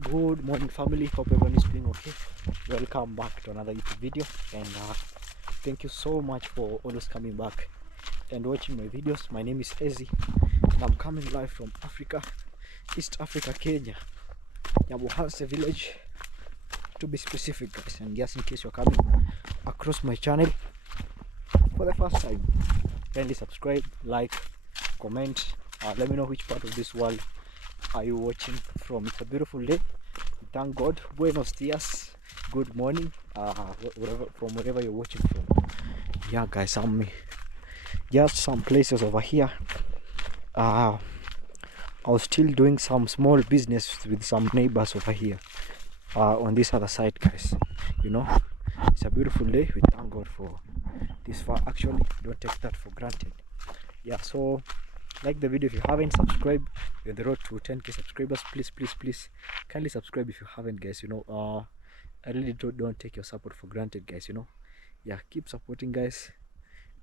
Good morning, family. Hope everyone is doing okay. Welcome back to another YouTube video, and thank you so much for always coming back and watching my videos. My name is Ezi, and I'm coming live from Africa, East Africa, Kenya, Nyabuhanse village to be specific, guys. And just in case you're coming across my channel for the first time, kindly subscribe, like, comment. Let me know which part of this world are you watching from. It's a beautiful day, thank God. Buenos dias, good morning, wherever you're watching from. Yeah, guys, I'm just some places over here. I was still doing some small business with some neighbors over here on this other side, guys. You know, it's a beautiful day. We thank God for this far. Actually, don't take that for granted. Yeah, so like the video if you haven't. Subscribe. We're on the road to 10k subscribers. Please kindly subscribe if you haven't, guys. You know, I really don't take your support for granted, guys. You know, yeah, keep supporting, guys.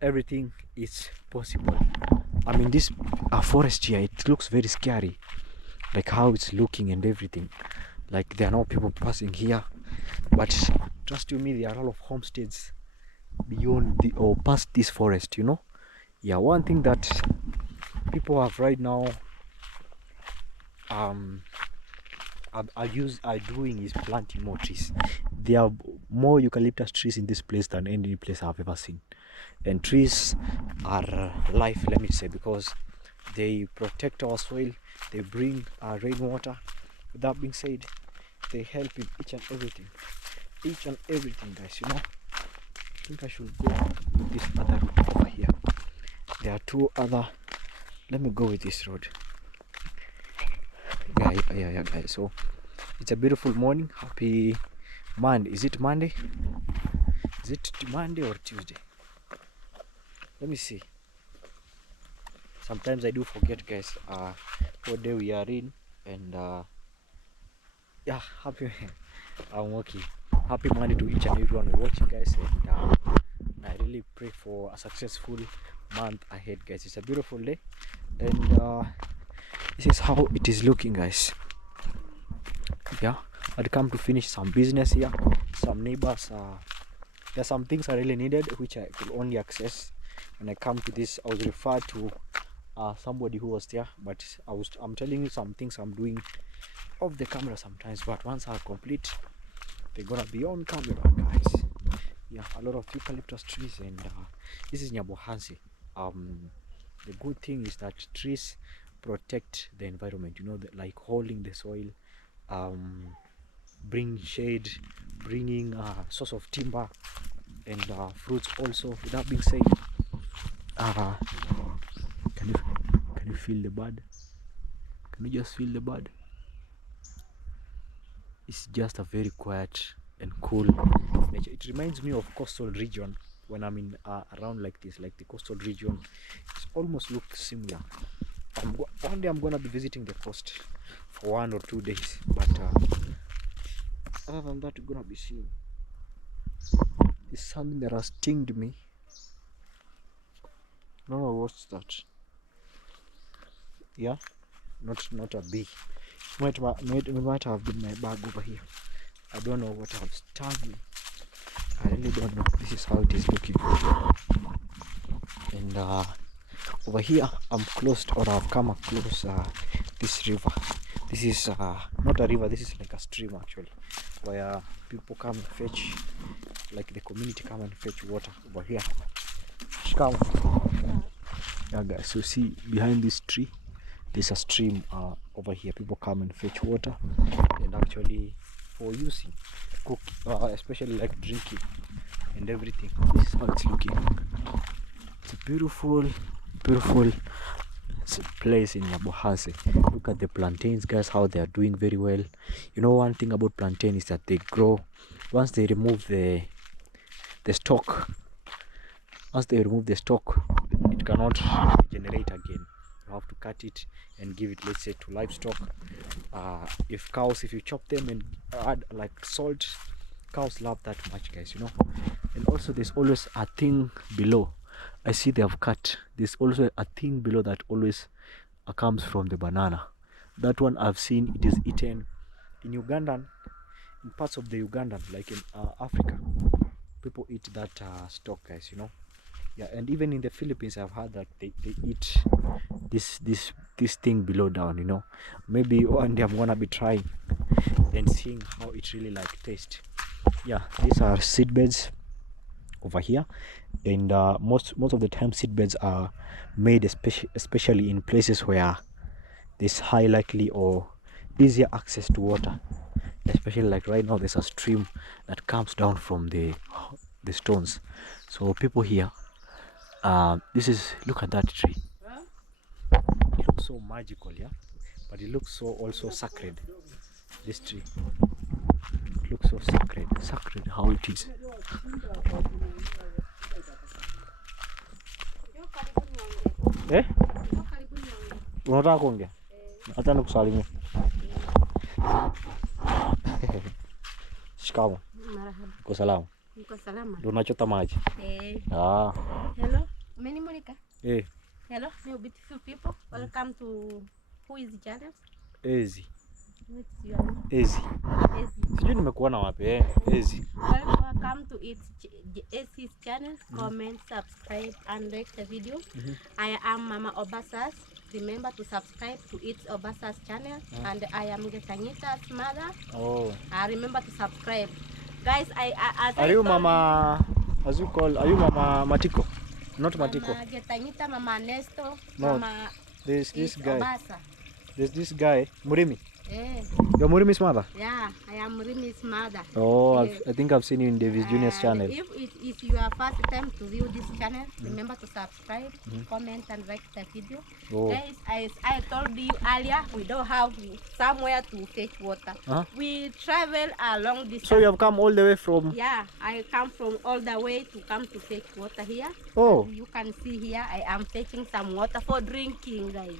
Everything is possible. I mean, this forest here, it looks very scary, like how it's looking and everything. Like there are no people passing here, but trust you me, there are a lot of homesteads beyond the or past this forest, you know. Yeah, one thing that people have right now are doing is planting more trees. There are more eucalyptus trees in this place than any place I've ever seen. And trees are life, let me say, because they protect our soil, they bring rainwater. With that being said, they help in each and everything, guys. You know, I think I should go with this other road over here. There are two other. Let me go with this road. Yeah, guys. So it's a beautiful morning. Happy Monday. Is it Monday? Is it Monday or Tuesday? Let me see. Sometimes I do forget, guys, what day we are in. And yeah, happy I'm working. Happy Monday to each and everyone watching, guys. And I really pray for a successful month ahead, guys. It's a beautiful day, and this is how it is looking, guys. Yeah, I'd come to finish some business here. Some neighbors, there's some things I really needed which I could only access when I come to this. I was referred to somebody who was there, but I'm telling you some things I'm doing off the camera sometimes, but once I complete, they're gonna be on camera, guys. Yeah, a lot of eucalyptus trees, and this is Nyabuhanse. The good thing is that trees protect the environment, you know, like holding the soil, bring shade, bringing source of timber and fruits also. With that being said, can you feel the bird? Can you just feel the bird? It's just a very quiet and cool nature. It reminds me of coastal region when I'm in around like this, like the coastal region. It almost looks similar. One day I'm gonna be visiting the coast for 1 or 2 days, but other than that, you're gonna be seeing. It's something that has stinged me. No, what's that? Yeah, not a bee. It might have been my bag over here. I don't know what has stung me. I really don't know. This is how it is looking. And over here I'm close, or I've come across this river. This is not a river, this is like a stream actually, where people come and fetch, like the community come and fetch water over here. Come. Yeah, guys, so see behind this tree there's a stream over here. People come and fetch water, and actually for using, cook, especially like drinking and everything. This is how it's looking. It's a beautiful place in Nyabuhanse. Look at the plantains, guys, how they are doing very well. You know, one thing about plantain is that they grow once they remove the stalk. Once they remove the stalk, it cannot regenerate again. You have to cut it and give it, let's say, to livestock. If you chop them and add like salt, cows love that much, guys, you know. And also there's always a thing below. I see they have cut. There's also a thing below that always comes from the banana. That one I've seen it is eaten in Ugandan, in parts of the Ugandan, like in Africa, people eat that stock, guys, you know. Yeah, and even in the Philippines, I've heard that they eat this thing below down, you know. Maybe one day I'm gonna be trying and seeing how it really like tastes. Yeah, these are seed beds over here, and most of the time seed beds are made especially in places where there's high likely or easier access to water, especially like right now there's a stream that comes down from the stones. So people here, this is, look at that tree. It looks so magical, yeah, but it looks so also sacred. This tree, it looks so sacred how it is. Eh? Unataka kuongea? Acha nikusalimie. Shikamoo. Marahaba. Uko salama? Niko salama. Ndio unachota maji? Ah. Hello. Umenimulika? Hello, new beautiful people. Welcome to who is the channel? Ezi. What's your name? Ezi. Sijui nimekuona wapi Ezi. Welcome to Ezi's channel. Comment, subscribe and like the video. I am Mama Obasas. Remember to subscribe to It's Obasas channel. And I am Getanyita's mother. Oh. Remember to subscribe. Guys, are you Mama, as you call, are you Mama Matiko? Not Mama Matiko. Getanyita, Mama Nesto, No, Mama there's this guy. Obasa. There's this guy, Murimi. Yeah. You're Murimi's mother? Yeah, I am Murimi's mother. Oh, I think I've seen you in Davis Junior's channel. If it is your first time to view this channel, remember to subscribe, comment and like the video. Oh. Guys, as I told you earlier, we don't have somewhere to fetch water. We travel along this. So you have come all the way from? Yeah, I come from all the way to come to fetch water here. Oh. As you can see here, I am fetching some water for drinking, guys.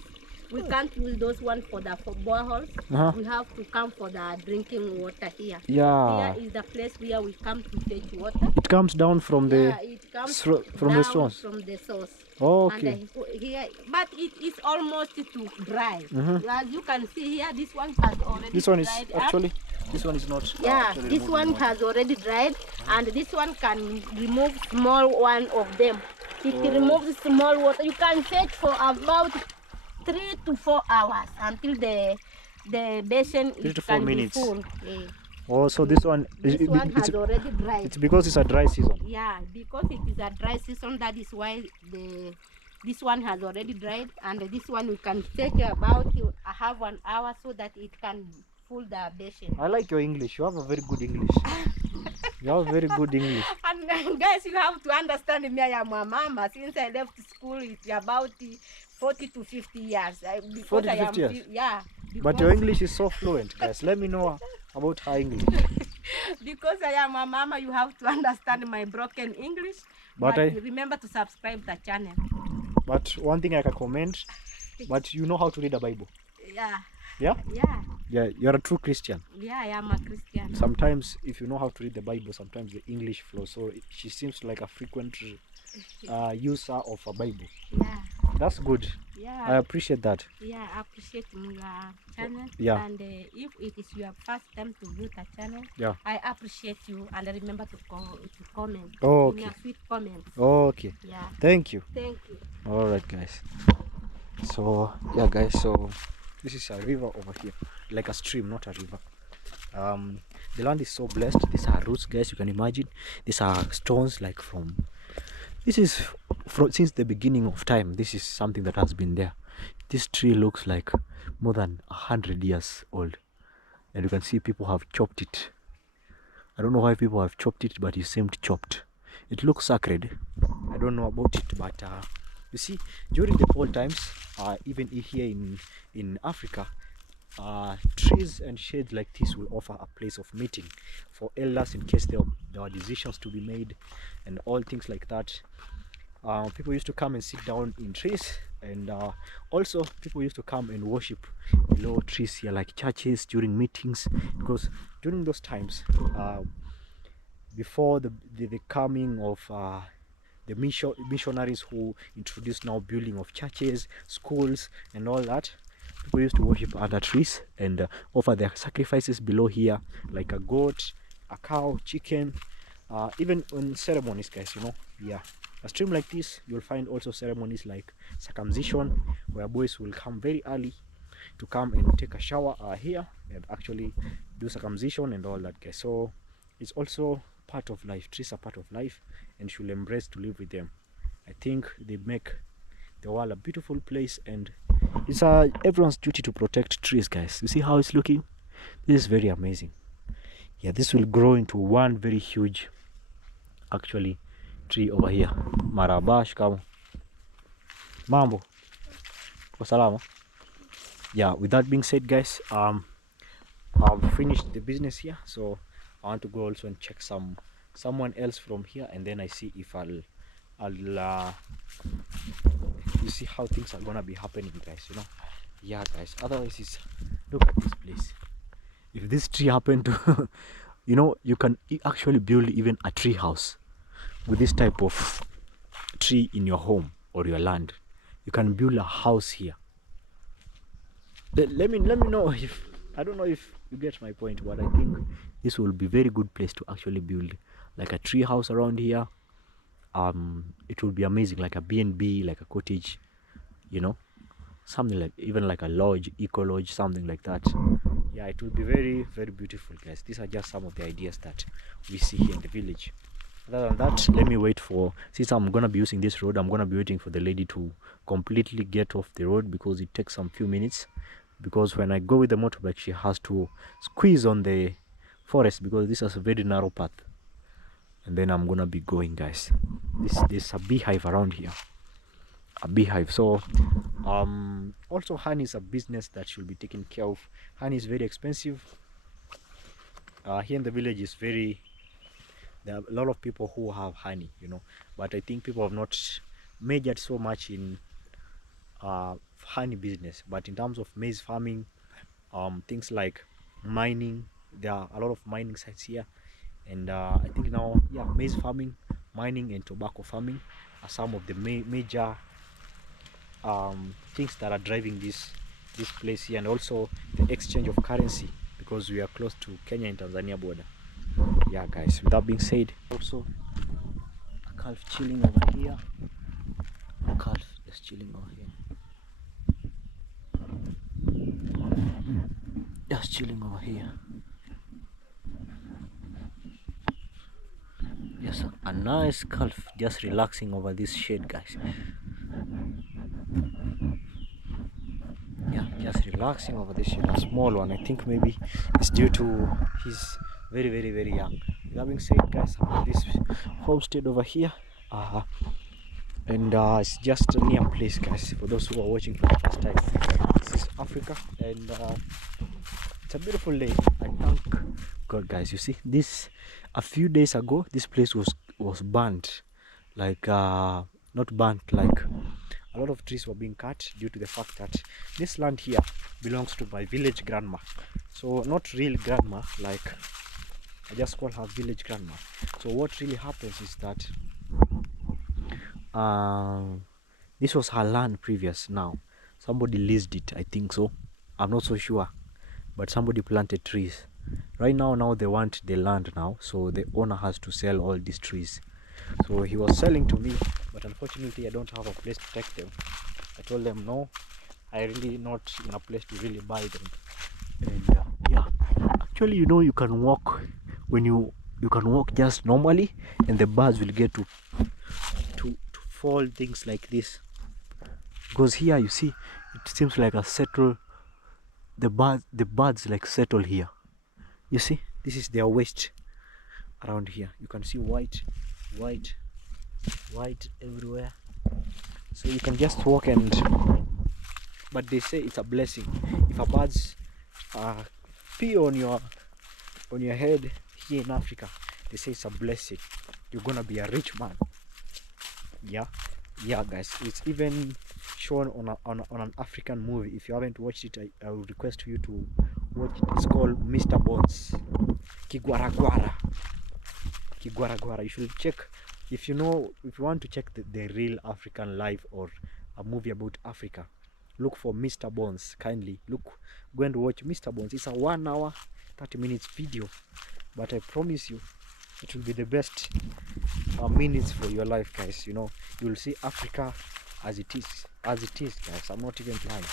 We can't use those ones for the boreholes. We have to come for the drinking water here. Yeah. Here is the place where we come to fetch water. It comes down from the it comes from the stones. From the source. Oh, okay. And here, but it is almost to dry. As you can see here, this one has already. This one is dried actually. Up. This one is not. Yeah, this one has already dried, and this one can remove small one of them. It removes small water. You can fetch for about 3 to 4 hours until the basin 3 to 4 minutes. Be full. Oh, so this one has already dried. It's because it's a dry season. Yeah, because it is a dry season, that is why this one has already dried, and this one we can take about half 1 hour so that it can full the basin. I like your English. You have a very good English. You have very good English. And guys, you have to understand me. I am a mama. Since I left school, it's about 40 to 50 years. 40 to 50 years? Yeah. But your English is so fluent, guys. Let me know about her English. Because I am a mama, you have to understand my broken English. But remember to subscribe the channel. But one thing I can comment, but you know how to read the Bible. Yeah. Yeah? Yeah. Yeah, you're a true Christian. Yeah, I am a Christian. Sometimes, if you know how to read the Bible, sometimes the English flows. So she seems like a frequent user of a Bible. Yeah. That's good. Yeah. I appreciate that. Yeah, I appreciate your channel. Yeah. And if it is your first time to view the channel, yeah, I appreciate you, and remember to comment. Oh, okay. Give me a sweet comment. Oh, okay. Yeah. Thank you. Thank you. All right, guys. So yeah, guys. So this is a river over here, like a stream, not a river. The land is so blessed. These are roots, guys. You can imagine. These are stones, like from. This is since the beginning of time. This is something that has been there. This tree looks like more than 100 years old, and you can see people have chopped it. I don't know why people have chopped it, but it seemed chopped. It looks sacred. I don't know about it, but you see, during the old times, even here in Africa, trees and shades like this will offer a place of meeting for elders in case there are decisions to be made and all things like that. People used to come and sit down in trees, and also people used to come and worship below trees here, like churches during meetings, because during those times, before the coming of the missionaries who introduced now building of churches, schools and all that, people used to worship under trees and offer their sacrifices below here, like a goat, a cow, chicken, even on ceremonies, guys, you know. Yeah, a stream like this, you'll find also ceremonies like circumcision, where boys will come very early to come and take a shower here and actually do circumcision and all that, guys. So it's also part of life. Trees are part of life and should embrace to live with them. I think they make the world a beautiful place, and it's everyone's duty to protect trees, guys. You see how it's looking? This is very amazing. Yeah, this will grow into one very huge actually tree over here. Marabash kama mambo kwa salama. Yeah, with that being said, guys, I've finished the business here, so I want to go also and check someone else from here, and then I see if I'll you see how things are gonna be happening, guys, you know. Yeah, guys, otherwise it's, look at this place. If this tree happened to you know, you can actually build even a tree house with this type of tree in your home or your land. You can build a house here. Let me know if, I don't know if you get my point, but I think this will be very good place to actually build like a tree house around here. It will be amazing, like a B&B, like a cottage, you know, something like, even like a lodge, eco lodge, something like that. Yeah, it will be very, very beautiful, guys. These are just some of the ideas that we see here in the village. Other than that, let me wait for, since I'm gonna be using this road, I'm gonna be waiting for the lady to completely get off the road, because it takes some few minutes, because when I go with the motorbike, she has to squeeze on the forest, because this is a very narrow path. And then I'm gonna be going, guys. There's a beehive around here, a beehive. So also honey is a business that should be taken care of. Honey is very expensive. Here in the village is very, there are a lot of people who have honey, you know, but I think people have not majored so much in honey business. But in terms of maize farming, things like mining, there are a lot of mining sites here. And I think now, yeah, maize farming, mining, and tobacco farming are some of the major things that are driving this place here, and also the exchange of currency, because we are close to Kenya and Tanzania border. Yeah, guys, with that being said, also a calf chilling over here. A calf just chilling over here. Just chilling over here. Yes, a nice calf just relaxing over this shade, guys. Yeah, just relaxing over this shade. A small one. I think maybe it's due to he's very, very, very young. With that being said, guys, I'm at this homestead over here. And it's just a near place, guys, for those who are watching for the first time. This is Africa, and it's a beautiful day. I thank God, guys. You see, this a few days ago, this place was burnt, like not burnt, like a lot of trees were being cut due to the fact that this land here belongs to my village grandma. So not real grandma, like I just call her village grandma. So what really happens is that this was her land previous. Now somebody leased it, I think so, I'm not so sure, but somebody planted trees. Right now they want the land now, so the owner has to sell all these trees. So he was selling to me, but unfortunately I don't have a place to take them. I told them no, I really not in a place to really buy them. And yeah, actually, you know, you can walk when you can walk just normally, and the birds will get to fall things like this, because here you see it seems like a settle. The birds like settle here. You see, this is their waste around here. You can see white everywhere. So you can just walk, and but they say it's a blessing if a birds pee on your head here in Africa. They say it's a blessing. You're gonna be a rich man. Yeah, guys, it's even shown on an African movie. If you haven't watched it, I will request you to watch it. It's called Mr. Bones. Kigwaragwara. You should check if you want to check the real African life or a movie about Africa. look for Mr. Bones. Kindly go and watch Mr. Bones. It's a 1 hour 30 minutes video, but I promise you it will be the best minutes for your life, guys. You know, you will see Africa as it is, guys. I'm not even lying.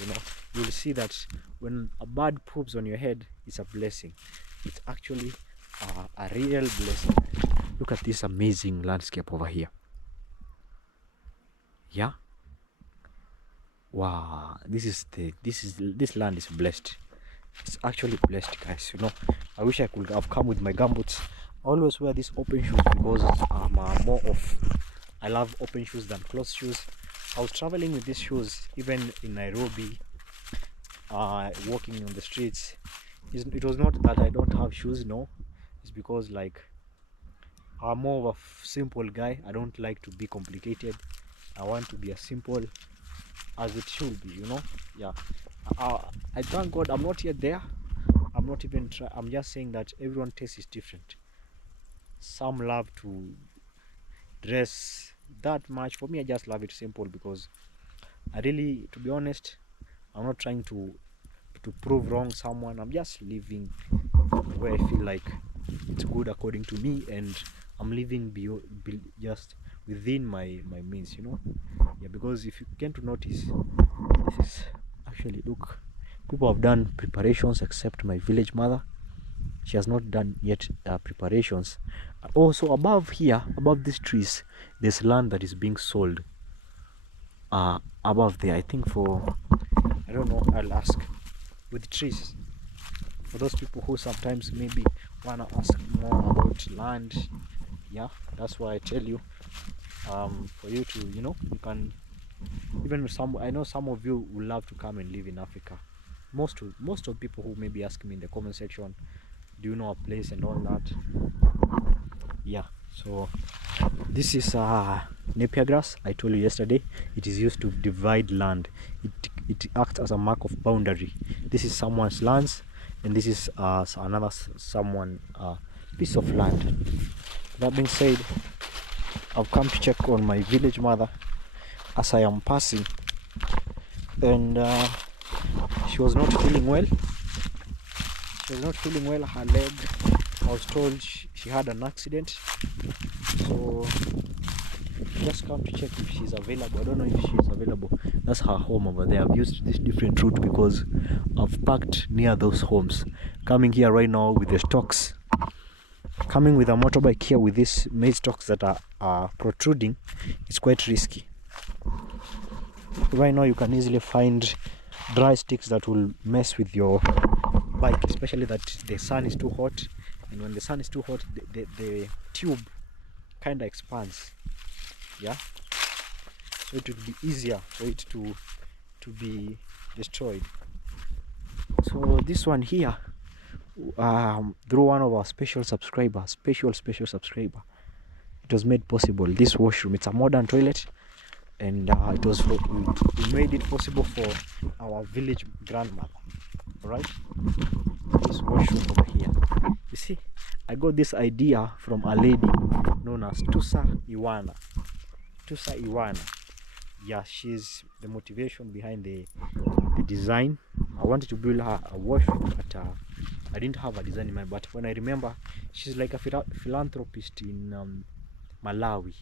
You know, you will see that when a bird poops on your head, it's a blessing. It's actually a real blessing. Look at this amazing landscape over here. Yeah, wow, this land is blessed. It's actually blessed, guys. You know, I wish I could have come with my gumboots. I always wear these open shoes because I love open shoes than closed shoes. I was traveling with these shoes even in Nairobi, walking on the streets. It was not that I don't have shoes, no. It's because, like, I'm more of a simple guy. I don't like to be complicated. I want to be as simple as it should be, you know. Yeah, I thank God I'm not yet there. I'm not even try. I'm just saying that everyone's taste is different. Some love to dress that much. For me, I just love it simple because I really, to be honest, I'm not trying to prove wrong someone. I'm just living where I feel like it's good according to me, and I'm living just within my means, you know. Yeah, because if you can to notice, this is actually, look, people have done preparations except my village mother. She has not done yet preparations. Also above here, above these trees, there's land that is being sold above there, I think, for, I don't know, I'll ask, with trees, for those people who sometimes maybe wanna ask more about land. Yeah, that's why I tell you, for you to, you know, you can, even some, I know some of you would love to come and live in Africa. Most of people who may be asking me in the comment section, do you know a place and all that. Yeah, so this is napier grass. I told you yesterday, it is used to divide land. It acts as a mark of boundary. This is someone's lands, and this is another someone piece of land. That being said, I've come to check on my village mother as I am passing, and she was not feeling well. Her leg, I was told she had an accident, so just come to check if she's available. I don't know if she's available. That's her home over there. I've used this different route because I've parked near those homes. Coming here right now with the stocks, coming with a motorbike here with these maize stalks that are protruding, it's quite risky. Right now you can easily find dry sticks that will mess with your bike, especially that the sun is too hot, and when the sun is too hot, the tube kind of expands. Yeah, so it would be easier for it to be destroyed. So this one here, through one of our special subscriber, special subscriber, it was made possible. This washroom, it's a modern toilet, and we made it possible for our village grandmother. All right, this washroom over here, you see, I got this idea from a lady known as Tusa Iwana. Yeah, she's the motivation behind the design. I wanted to build her a washroom, but I didn't have a design in mind. But when I remember, she's like a philanthropist in Malawi.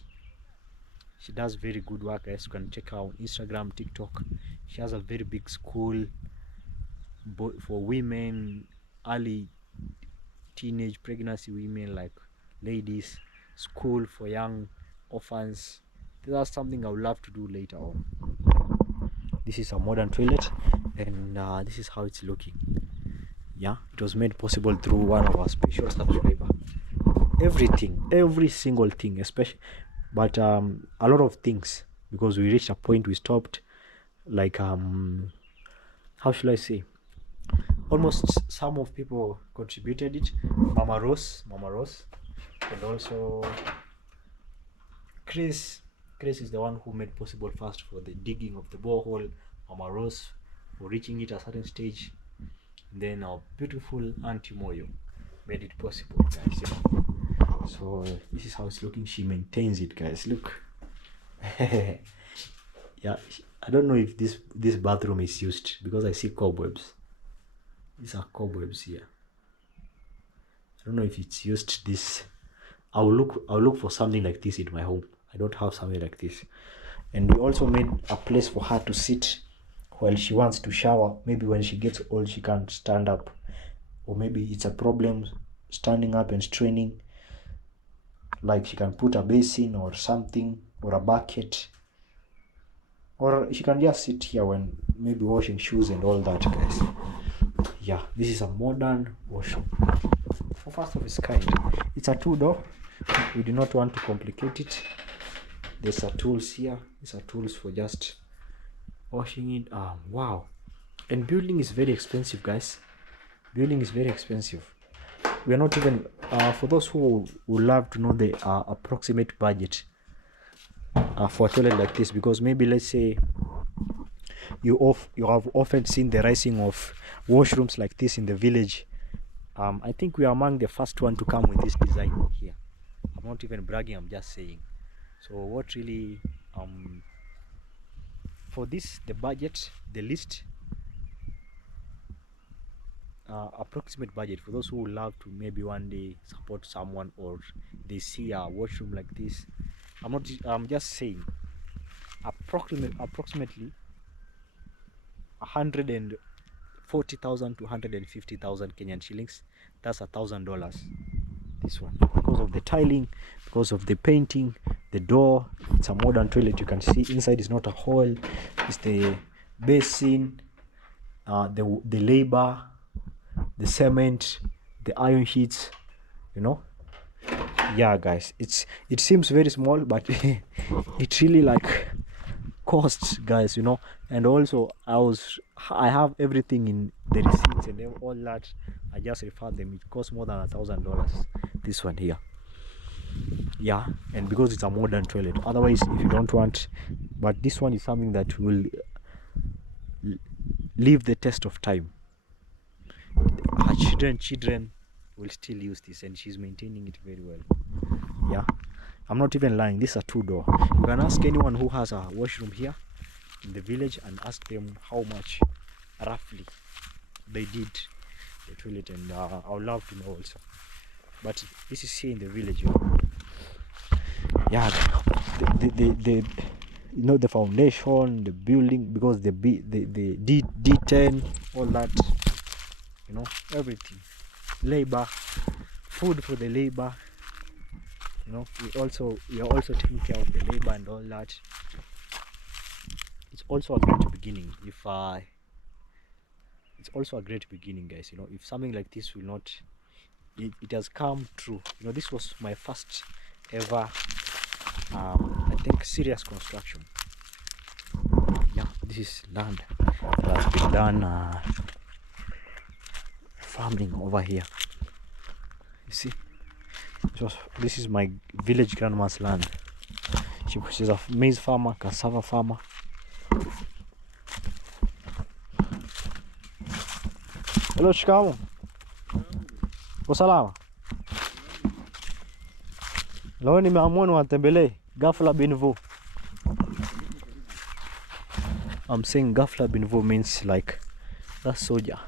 She does very good work, guys. You can check her on Instagram, TikTok. She has a very big school for women, early teenage pregnancy women, like ladies, school for young orphans. That's something I would love to do later on. This is a modern toilet, and this is how it's looking. Yeah, it was made possible through one of our special subscribers. Every single thing, especially, but a lot of things, because we reached a point we stopped, like how should I say, almost some of people contributed it. Mama Rose, and also Chris is the one who made possible first for the digging of the borehole. Mama Rose for reaching it a certain stage, and then our beautiful Auntie Moyo made it possible, guys. Yeah. So this is how it's looking. She maintains it, guys. Look. Yeah, Yeah, I don't know if this bathroom is used because I see cobwebs. These are cobwebs here. I don't know if it's used. This I'll look for something like this in my home. I don't have something like this. And we also made a place for her to sit while she wants to shower. Maybe when she gets old she can't stand up, or maybe it's a problem standing up and straining. Like she can put a basin or something, or a bucket, or she can just sit here when maybe washing shoes and all that, guys. Yeah, this is a modern washroom, first of its kind. It's a 2-door. We do not want to complicate it. There's a tools here. These are tools for just washing it. Wow. And building is very expensive, guys. Building is very expensive. We are not even for those who would love to know the approximate budget for a toilet like this, because maybe let's say you have often seen the rising of washrooms like this in the village. I think we are among the first one to come with this design here. I'm not even bragging, I'm just saying. So what really for this, the budget, the least approximate budget for those who would love to maybe one day support someone, or they see a washroom like this. I'm just saying approximately 140,000 to 150,000 Kenyan shillings. That's $1,000. This one, because of the tiling, because of the painting, the door. It's a modern toilet. You can see inside is not a hole. It's the basin, the labor, the cement, the iron sheets, you know. Yeah, guys, it seems very small, but it really like costs, guys, you know. And also I have everything in the receipts and all that. I just referred them. It costs more than $1,000, this one here. Yeah, and because it's a modern toilet. Otherwise, if you don't want, but this one is something that will leave the test of time. Her children will still use this, and she's maintaining it very well. Yeah, I'm not even lying. This is a 2-door. You can ask anyone who has a washroom here in the village and ask them how much roughly they did the toilet, and I would love to know also. But this is here in the village, you know. Yeah, the you know, the foundation, the building, because the D10, all that, you know, everything, labor, food for the labor, you know. We are also taking care of the labor and all that. It's also a great beginning. It's also a great beginning, guys, you know. If something like this will not, it has come true, you know. This was my first ever I think serious construction. Yeah, this is land that has been done farming over here. You see, this is my village grandma's land. She's a maize farmer, cassava farmer. Hello, shikamoo. Uko salama? Leo nimeamua niwatembelee ghafla bin vu. I'm saying ghafla bin vu means like that's soldier.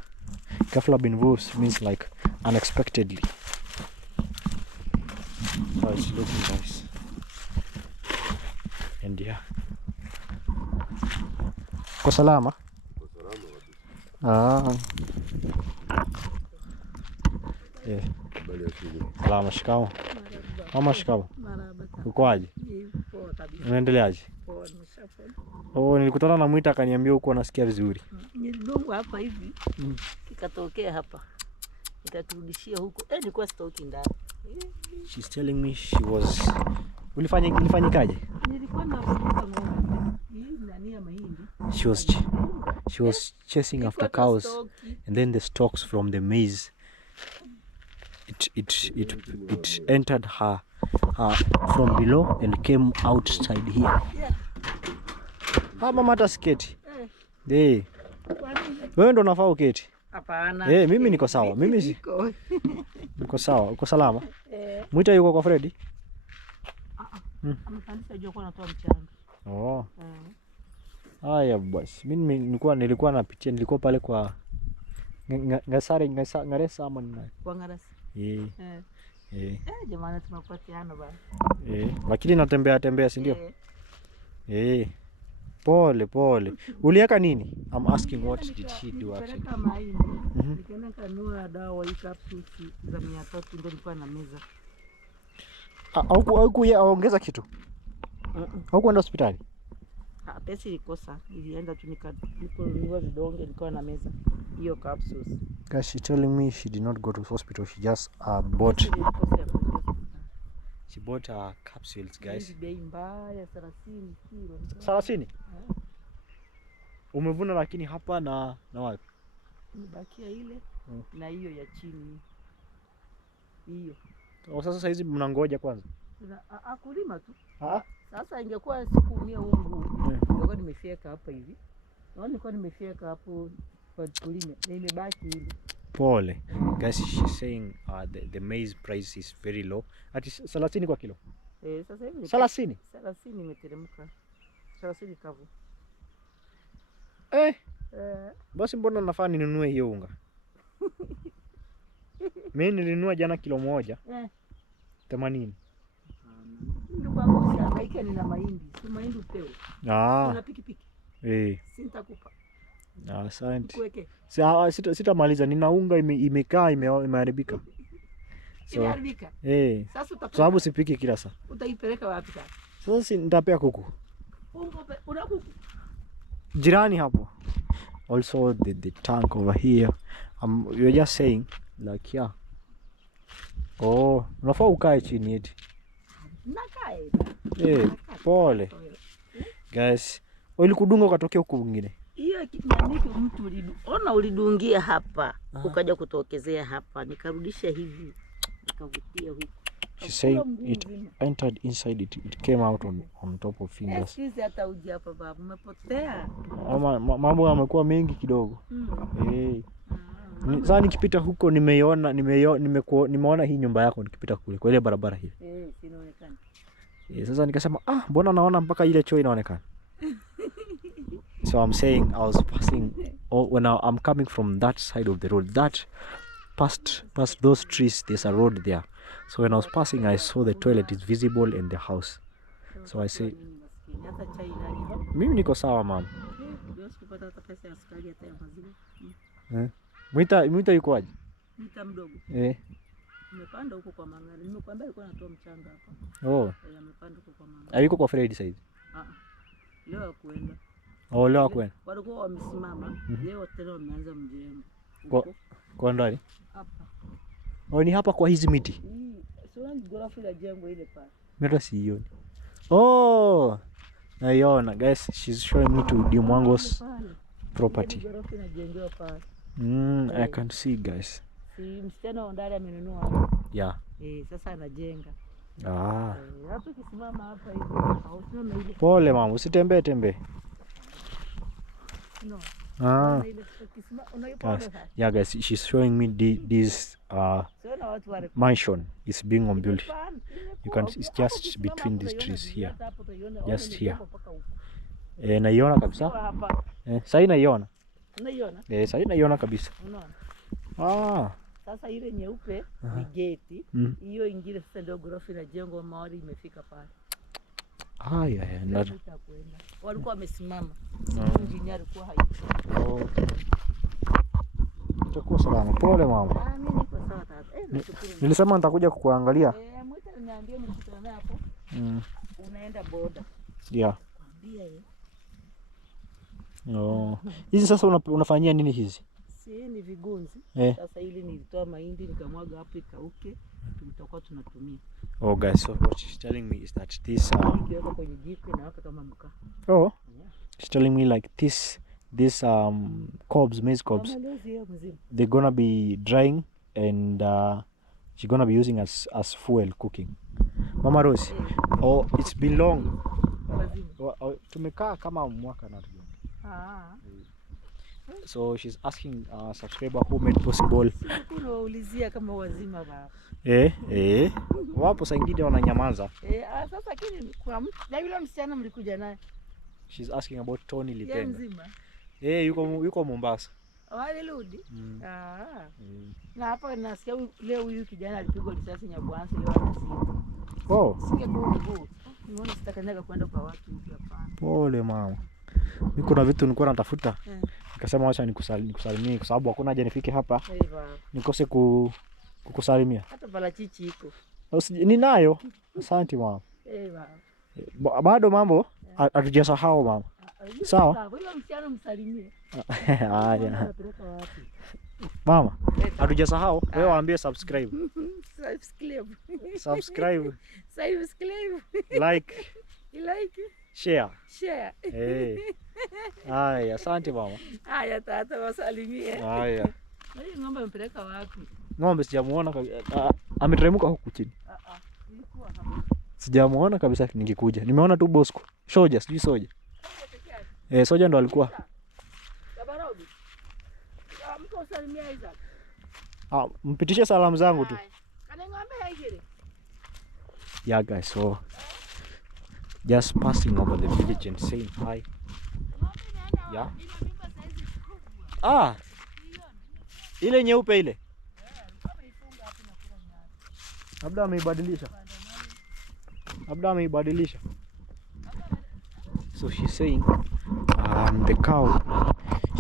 Ghafla bin vu means like unexpectedly. So it's looking nice. And yeah. Uko salama? Yeah. Salama, shikamoo. Mama, shikamoo. Uko aje? Unaendeleaje? Oh, nilikutana na Mwita akaniambia uko nasikia vizuri. Nilidungwa hapa hivi. Kikatokea hapa. Nikaturudishia huko. Nilikuwa stoki ndani. She's telling me she was ilifanyikaje? Nilikuwa nafuka ng'ombe. Hii ndani ya mahindi. She was chasing after cows, and then the stalks from the maize it entered her from below and came outside here. Yeah. Mama hata sketi. Wewe ndo unafaa uketi. Hapana. Mimi niko sawa. Mimi si niko sawa. Uko salama? Mwita yuko kwa Freddy? Amepandisha juu kwa natoa mchanga. Oh. Haya basi. Mimi nilikuwa napitia, nilikuwa pale kwa Ngaresa ama nini? Kwa Ngaresa. Jamani tunapatiana bana. Lakini natembea si ndio? Pole. Uliweka nini? I'm asking what did she do actually? Nikaenda kanunua dawa hii capsules za 300 ndio nilikuwa na meza. Au kuongeza kitu? Au kwenda hospitali? Pesa ilikosa. Nilienda tu nikanunua vidonge nilikuwa na meza. Hiyo capsules. Guys, she telling me she did not go to hospital. She just bought capsules, guys. Bei mbaya 30 kilo. 30? Umevuna lakini hapa na wapi? Nibakia ile na hiyo ya chini. Hiyo. Sasa hizi mnangoja kwanza? Kulima tu. Sasa ingekuwa siku 100 ungu. Nilikuwa nimefyeka hapa hivi. Naona nilikuwa nimefyeka hapo kwa kulima. Na imebaki hivi. Pole. Guys, she's saying the maize price is very low. Ati 30 kwa kilo? Sasa hivi 30? 30 imeteremka. 30 kavu. Basi mbona nafaa ninunue hiyo unga? Mimi nilinunua jana kilo 1. 80. Ndio babu sihangaika nina mahindi. Si mahindi upewe. Una pikipiki? Sitakupa. Asante. Kuweke. Sitamaliza, nina unga imekaa imeharibika. Imeharibika. Sasa sababu sipiki kila saa. Utaipeleka wapi sasa? Sasa nitapea kuku. Una kuku? Jirani hapo. Also the tank over here. You're just saying like unafaa ukae chini eti. Nakae. Pole. Guys, ulikudunga ukatokea huko mwingine. Hiyo kitu mtu ulidungia hapa, ukaja kutokezea hapa, nikarudisha hivi. Nikavutia huko. She said it entered inside it came out on top of fingers. Sisi hata uji hapa babu, umepotea. Mambo yamekuwa mengi kidogo. Sasa nikipita huko nimeona hii nyumba yako nikipita kule kwa ile barabara hii. Inaonekana. Sasa nikasema mbona naona mpaka ile choo inaonekana. So I'm saying I was passing when I'm coming from that side of the road, that past those trees, there's a road there. So when I was passing I saw the toilet is visible in the house. So I said, mimi niko sawa mama. Mwita yuko aje? Mwita mdogo. Nimepanda huko kwa mangani. Nimekuambia alikuwa anatoa mchanga hapa. Amepanda huko kwa mangani. Hayuko kwa Fred sasa. Leo hakuenda. Leo hakuenda. Walikuwa wamesimama. Leo tena wameanza mjengo. Kwa ndani? Hapa. Ni hapa kwa hizi miti. Sio ghorofa la jengo ile pale. Mimi sioni. Naiona guys, she's showing me to Dimwango's property. Ghorofa inajengewa pale. I can see guys. Si msichana wa ndani amenunua hapa. Sasa anajenga. Hapo kisimama hapa hivi. Pole mama, usitembee. No. Yeah guys, she's showing me this mansion is being built. You can, it's just between these trees here. Just here. Naiona kabisa. Sasa naiona. Unaiona? Sasa naiona kabisa. Unaona? Sasa ile nyeupe ni gate. Hiyo ingine sasa ndio ghorofa la jengo mahali imefika pale. Walikuwa wamesimama. Injinia alikuwa hayupo. Itakuwa salama. Pole mama. Mimi niko sawa tata. Nilisema nitakuja kukuangalia. Mwita niambie mkutana hapo. Unaenda boda. Kwambia hizi sasa unafanyia nini hizi? Ni vigunzi. Sasa ili nilitoa mahindi nikamwaga hapo ikauke. Tutakuwa tunatumia. Guys, so what she's telling me is that this kwenye jiko na waka kama mkaa. She's telling me like this maize cobs, they're gonna be drying and she's gonna be using as fuel cooking. Mama Rose, it's been long. Tumekaa kama mwaka na tujua. So she's asking subscriber who made possible. Unaulizia kama wazima baba. Wapo saa ingine wananyamaza. Sasa kile kwa na yule msichana mlikuja naye. She's asking about Tony Yeye Lipenda. mzima. Yuko Mombasa. Walirudi. Na hapa nasikia leo huyu kijana alipigwa risasi Nyabwansi leo anasikia. Oh. Singekuwa mguu. Nimeona sitakanyaga kwenda kwa watu huko hapana. Pole mama. Mimi kuna vitu nilikuwa natafuta. Nikasema acha nikusalimie kwa sababu hakuna haja nifike hapa. Nikose kukusalimia. Hata parachichi iko. Ninayo. Asante mama. Bado mambo hatujasahau mama. Sawa? Huyo msichana msalimie. Haya. Mama, hatujasahau. Wewe waambie subscribe. Subscribe. Like. Share. Haya, asante mama. Haya tata wasalimie. Haya. Wewe ng'ombe mpeleka wapi? Ng'ombe sijamuona ametremuka huku chini. Sijamuona kabisa nikikuja. Nimeona tu Bosco. Soja, sijui Soja. Soja ndo alikuwa. Mko salimia Isaac. Mpitishe salamu zangu tu. Yeah guys, so just passing over the village and saying hi. Yeah. Ile nyeupe ile. Labda ameibadilisha. So she's saying the cow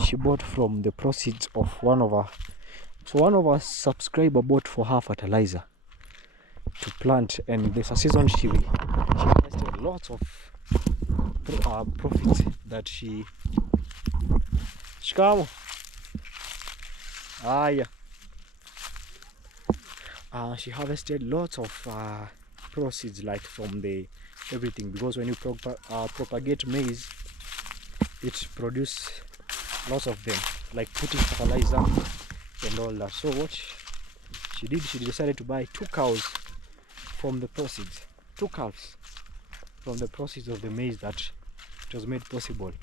she bought from the proceeds of one of our subscriber bought for her fertilizer to plant, and there's a season she invested lots of profits that she Shikamo. She harvested lots of proceeds like from the everything, because when you propagate maize it produces lots of them, like putting fertilizer and all that. So what she did, she decided to buy 2 cows from the proceeds, 2 calves from the proceeds of the maize that it was made possible.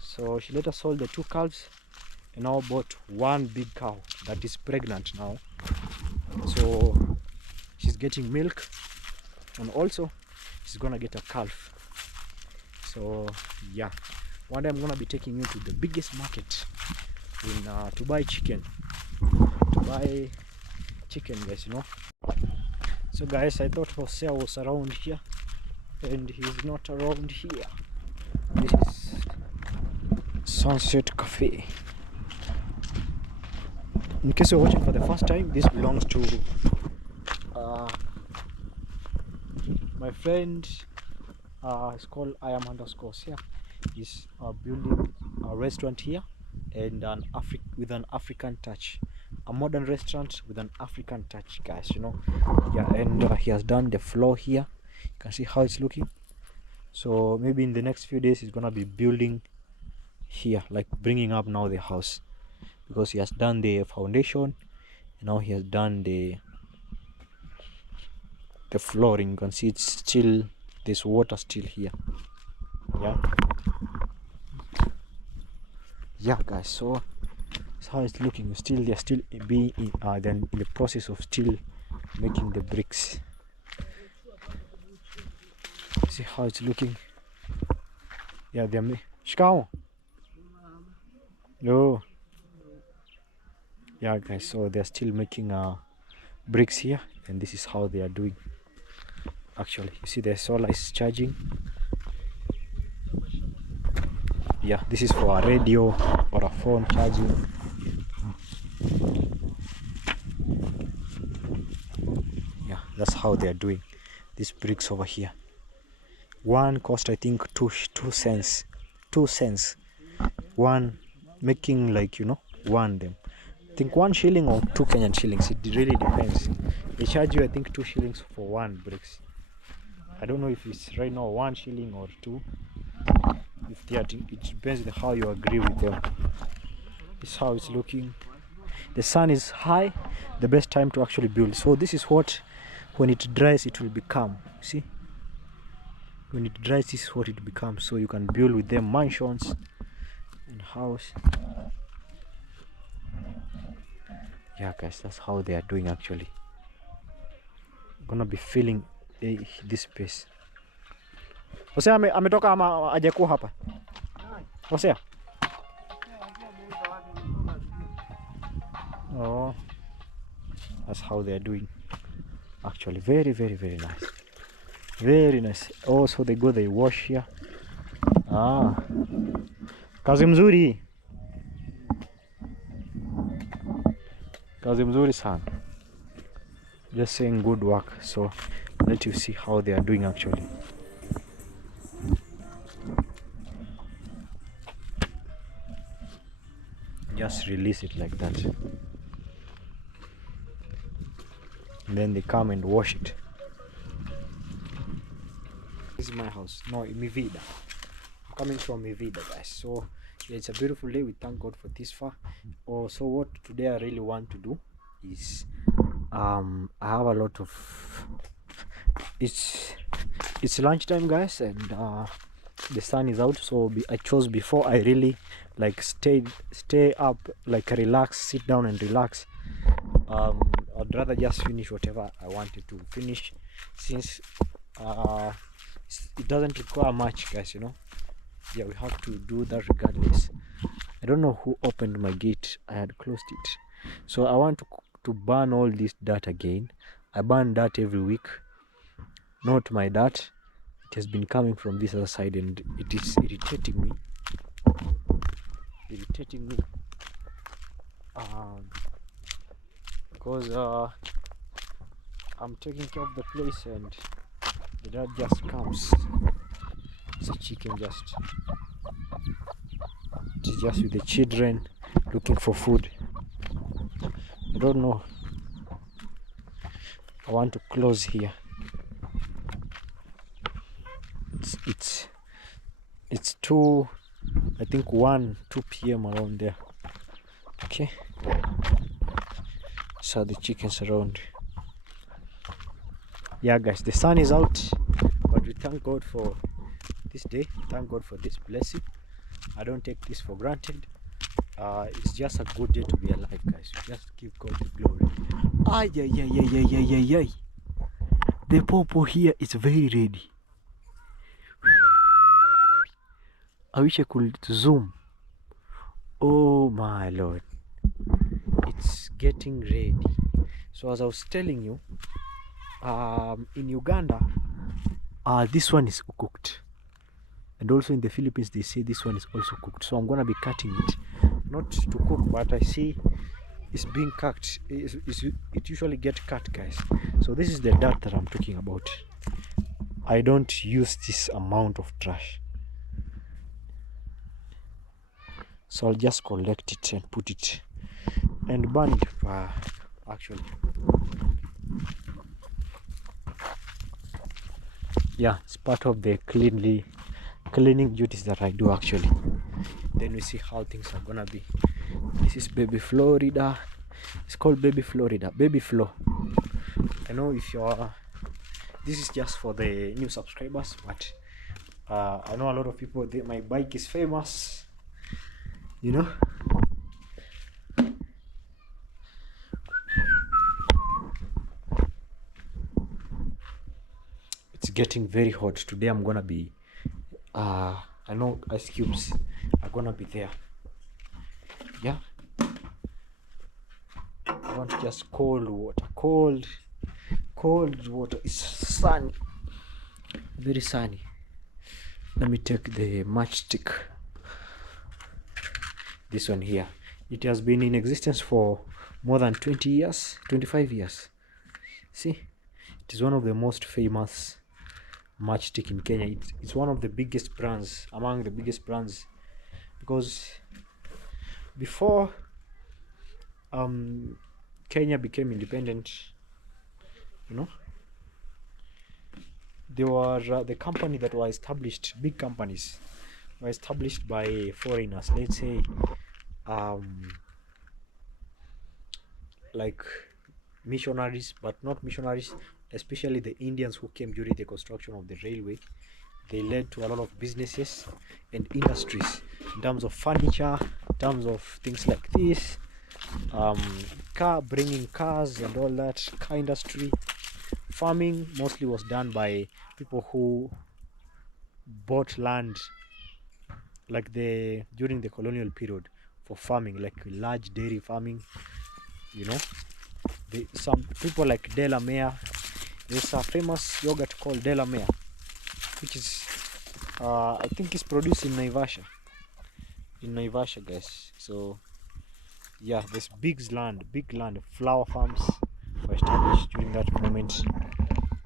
So she later sold the 2 calves and now bought 1 big cow that is pregnant now. So she's getting milk, and also she's gonna get a calf. So yeah, one day I'm gonna be taking you to the biggest market in to buy chicken, guys, you know. So guys, I thought Hosea was around here and he's not around here. This is Sunset Cafe. In case you're watching for the first time, this belongs to my friend. It's called @I_am_Hosea. He's building a restaurant here, and with an African touch, a modern restaurant with an African touch, guys, you know. Yeah, and he has done the floor here. You can see how it's looking. So maybe in the next few days he's gonna be building here, like bringing up now the house, because he has done the foundation and now he has done the flooring. You can see it's still, there's water still here. Yeah guys, so that's how it's looking. They're still being in the process of still making the bricks. See how it's looking. Yeah, they're Shikamo. No. Yeah guys, so they're still making bricks here, and this is how they are doing. Actually, you see the solar is charging. Yeah, this is for a radio or a phone charging. Yeah, that's how they are doing these bricks over here. One cost, I think, 2 cents. 2 cents. One making, like, you know, one them. I think 1 shilling or 2 Kenyan shillings. It really depends. They charge you, I think, 2 shillings for 1 bricks. I don't know if it's right now 1 shilling or 2. If they are, it depends on how you agree with them. This is how it's looking. The sun is high, the best time to actually build. So this is what, when it dries, it will become. See, when it dries, this is what it becomes. So you can build with them mansions and house. Yeah guys, that's how they are doing actually. I'm gonna be filling this space. Hosea ametoka ama hajakuwa hapa? Hosea? Oh, that's how they are doing. Actually, very, very, very nice. Very nice. Oh, so they wash here. Ah, kazi mzuri. Kazi mzuri sana. Just saying good work. So let you see how they are doing actually. Just release it like that. And then they come and wash it. This is my house. No, mi vida. I'm coming from mi vida, guys. So yeah, it's a beautiful day. We thank God for this far. Oh, so what today I really want to do is I have a lot of it's lunchtime, guys, and the sun is out, so I chose before I really like stay up, like relax, sit down and relax. I'd rather just finish whatever I wanted to finish, since it doesn't require much, guys, you know. Yeah, we have to do that regardless. I don't know who opened my gate. I had closed it, so I want to burn all this dirt again. I burn dirt every week, not my dirt. It has been coming from this other side and it is irritating me. Because I'm taking care of the place and the dirt just comes. It's a chicken it is just with the children looking for food. I don't know. I want to close here. It's 2, I think 1-2 p.m. around there. Okay, so the chickens around. Yeah, guys, the sun is out, but we thank God for this day. Thank God for this blessing. I don't take this for granted. It's just a good day to be alive, guys. We just give God the glory. Ay. The pawpaw here is very ready. I wish I could zoom. Oh my Lord, it's getting ready. So as I was telling you, in Uganda, this one is cooked, and also in the Philippines they say this one is also cooked. So I'm gonna be cutting it, not to cook, but I see it's being cut. It usually get cut, guys. So this is the dirt that I'm talking about. I don't use this amount of trash, so I'll just collect it and put it and burn it. Actually, yeah, it's part of the cleaning duties that I do actually. Then we see how things are gonna be. This is baby Florida. It's called baby Florida, baby Flo. I know if you're this is just for the new subscribers, but I know a lot of people, my bike is famous, you know. It's getting very hot today. I'm gonna be I know ice cubes are gonna be there. Yeah, I want just cold water. Cold water. It's sunny, very sunny. Let me take the matchstick. This one here, it has been in existence for more than 20 years, 25 years. See, it is one of the most famous matchstick in Kenya. It's one of the biggest brands, among the biggest brands, because before Kenya became independent, you know, there were the company that were established, big companies were established by foreigners, let's say like missionaries, but not missionaries, especially the Indians who came during the construction of the railway. They led to a lot of businesses and industries in terms of furniture, in terms of things like this, bringing cars and all that, car industry. Farming mostly was done by people who bought land like during the colonial period for farming, like large dairy farming, you know. Some people like Delamere, there's a famous yogurt called Delamere, which is I think is produced in Naivasha, guys. So yeah, there's big land, flower farms were established during that moment.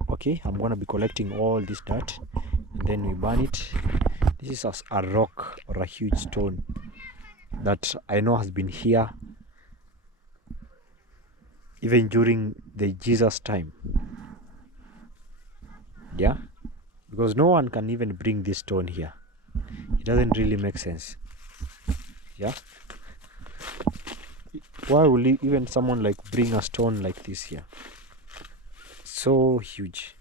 Okay, I'm gonna be collecting all this dirt and then we burn it. This is a rock or a huge stone that I know has been here even during the Jesus time. Yeah, because no one can even bring this stone here. It doesn't really make sense. Yeah, why will even someone like bring a stone like this here? So huge.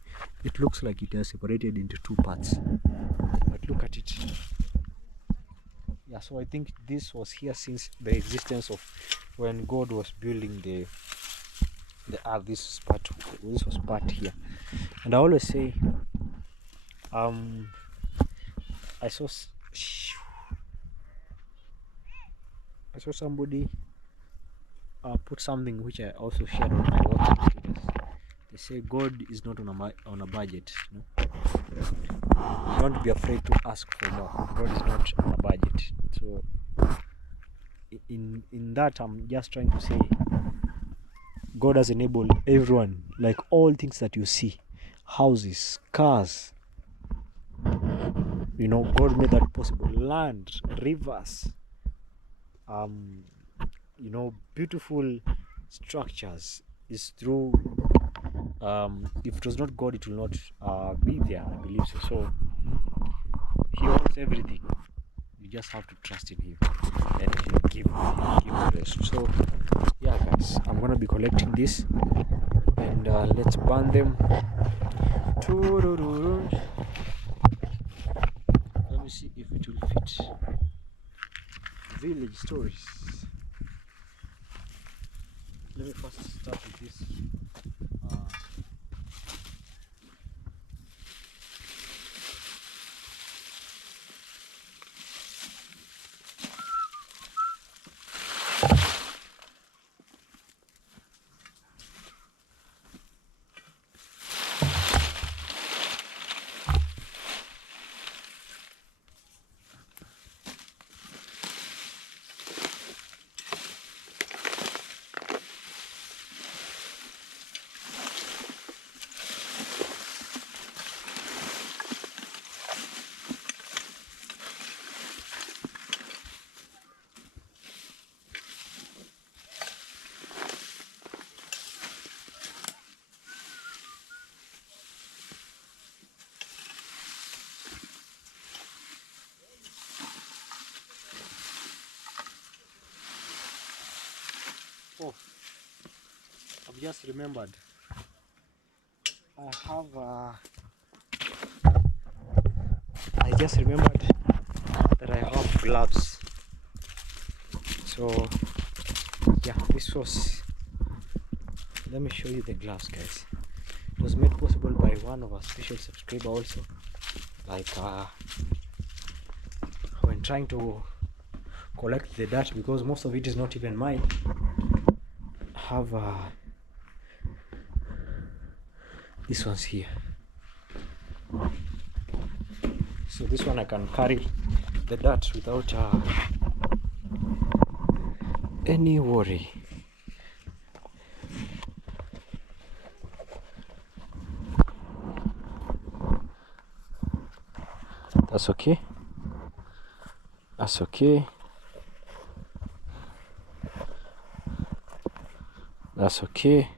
It looks like it has separated into two parts, but look at it. Yeah, so I think this was here since the existence of when God was building the earth. This was part here. And I always say I saw somebody put something which I also shared on my WhatsApp status. They say God is not on a budget. You know? Don't be afraid to ask for more. God is not on a budget. So in that, I'm just trying to say God has enabled everyone, like all things that you see, houses, cars, you know, God made that possible. Land, rivers, you know, beautiful structures is through if it was not God, it will not be there, I believe so. So he owns everything. You just have to trust in him and he'll give the rest. So yeah guys, I'm gonna be collecting this and let's burn them. Let me see if it will fit. Village stories. Let me first start with this. Oh, I've just remembered. I just remembered that I have gloves. So yeah, this was. Let me show you the gloves, guys. It was made possible by one of our special subscriber also. Like when trying to collect the dirt, because most of it is not even mine. Have these ones here. So this one I can carry the dirt without any worry. That's okay. That's okay. That's okay.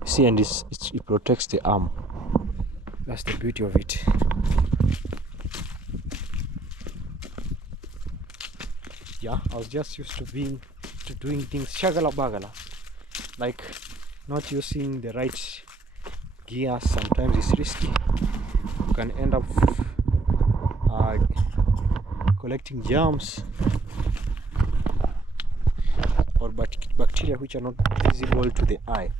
You see, and it protects the arm. That's the beauty of it. Yeah, I was just used to doing things shagala bagala, like not using the right gear. Sometimes it's risky. You can end up collecting germs or bacteria which are not visible to the eye.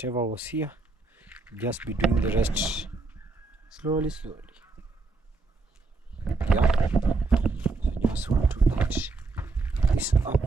whatever was here, just be doing the rest slowly. Yeah, so just want to eat this up.